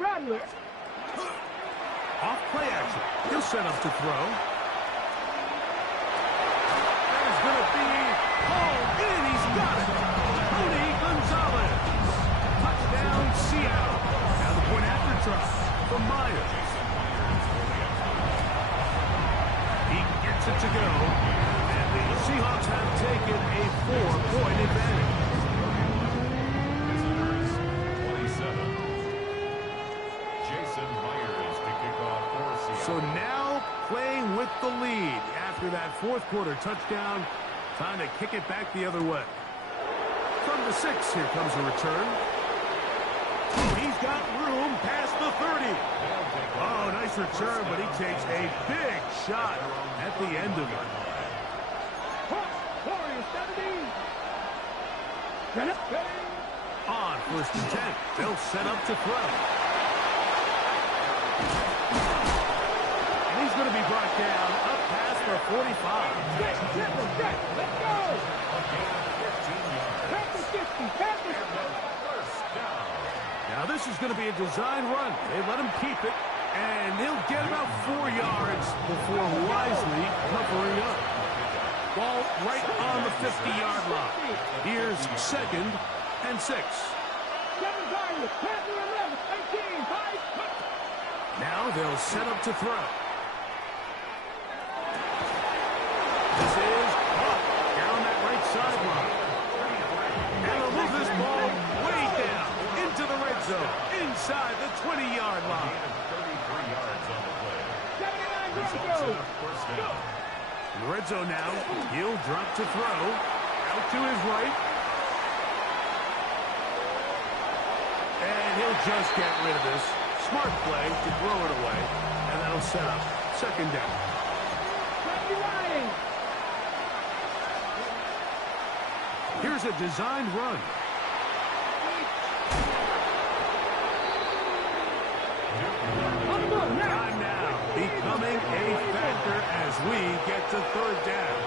Rattler. Off play action. He'll set up to throw. There's going to be home in. He's got it. Tony Gonzalez. Touchdown, Seattle. Now the point after try from Myers. He gets it to go. And the Seahawks have taken a 4-point advantage. Visitors, 27. So now playing with the lead after that fourth quarter touchdown. Time to kick it back the other way. From the 6, here comes a return. Oh, he's got room past the 30. Oh, nice return, but he takes a big shot at the end of it. On 1st and 10, they'll set up to throw. And he's going to be brought down up past the 45. Let's go! Now this is going to be a design run. They let him keep it, and he'll get about 4 yards before wisely covering up. Ball right on the 50-yard line. Here's 2nd and 6. Now they'll set up to throw. This is up down that right sideline. And they'll move this ball way down into the red zone, inside the 20-yard line. 33 yards on the play. 79 yards to go. In the red zone now, he'll drop to throw. Out to his right. And he'll just get rid of this. Smart play to throw it away. And that'll set up 2nd down. Here's a designed run. Time now becoming a factor as we get to 3rd down.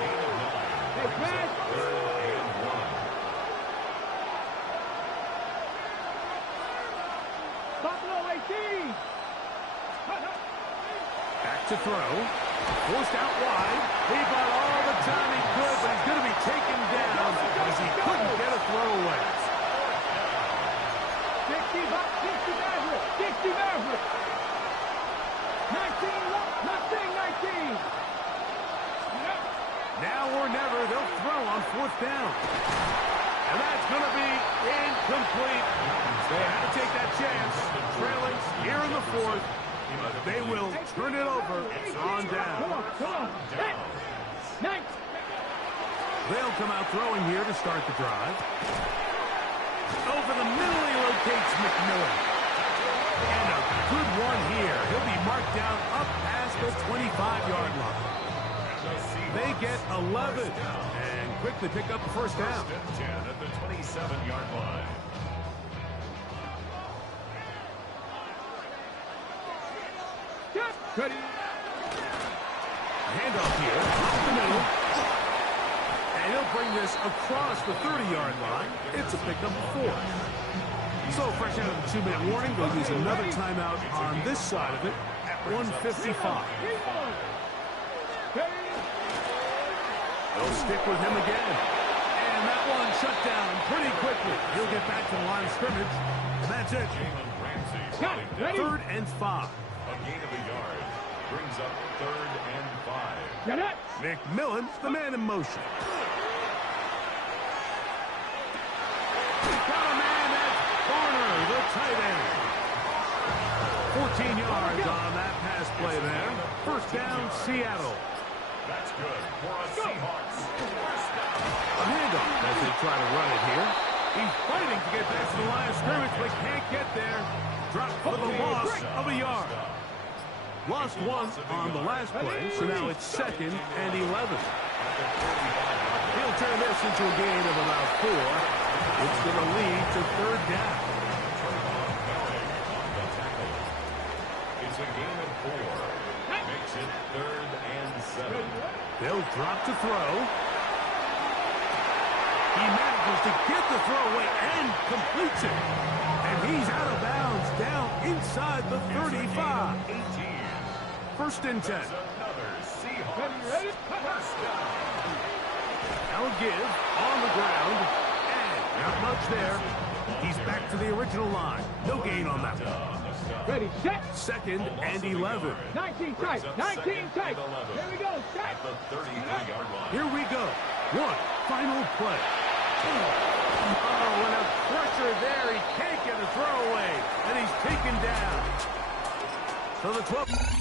Back to throw. Forced out wide. He got all the time he could, but he's going to be taken down as he couldn't get a throw away. 60 Maverick. 19. Now or never, they'll throw on 4th down. And that's going to be incomplete. They had to take that chance. Trailing here in the 4th. But they will turn it over on down. Come on. They'll come out throwing here to start the drive. Over the middle, he locates McMillan. And a good one here. He'll be marked down up past the 25-yard line. They get 11 and quickly pick up the 1st down. 10 at the 27-yard line. Ready. Handoff here, up the middle. And he'll bring this across the 30-yard line. It's a pickup of 4. So fresh out of the 2-minute warning, they'll use another timeout on this side of it at 1:55. They'll stick with him again. And that one shut down pretty quickly. He'll get back to the line of scrimmage. And that's it. 3rd and 5. A gain of a yard brings up 3rd and 5. McMillan's the man in motion. Got a man at corner, the tight end. 14 yards on that pass play there. 1st down, Seattle. That's good for a Seahawks. A handoff as they try to run it here. He's fighting to get back to the line of scrimmage, but can't get there. Dropped for the loss of a yard. Lost 1 on the last play, so now it's 2nd and 11. He'll turn this into a gain of about 4. It's going to lead to 3rd down. It's a gain of 4. Makes it 3rd and 7. They'll drop to throw. He manages to get the throw away and completes it. And he's out of bounds down inside the 35. 1st and 10. Now give on the ground. And not much there. He's back to the original line. No gain on that one. Ready, set. 2nd and 11. 19 tight. 19 tight. Here we go. Set. At the 33-yard line. Here we go. One final play. Oh, and a pressure there. He can't get a throwaway. And he's taken down. So the 12.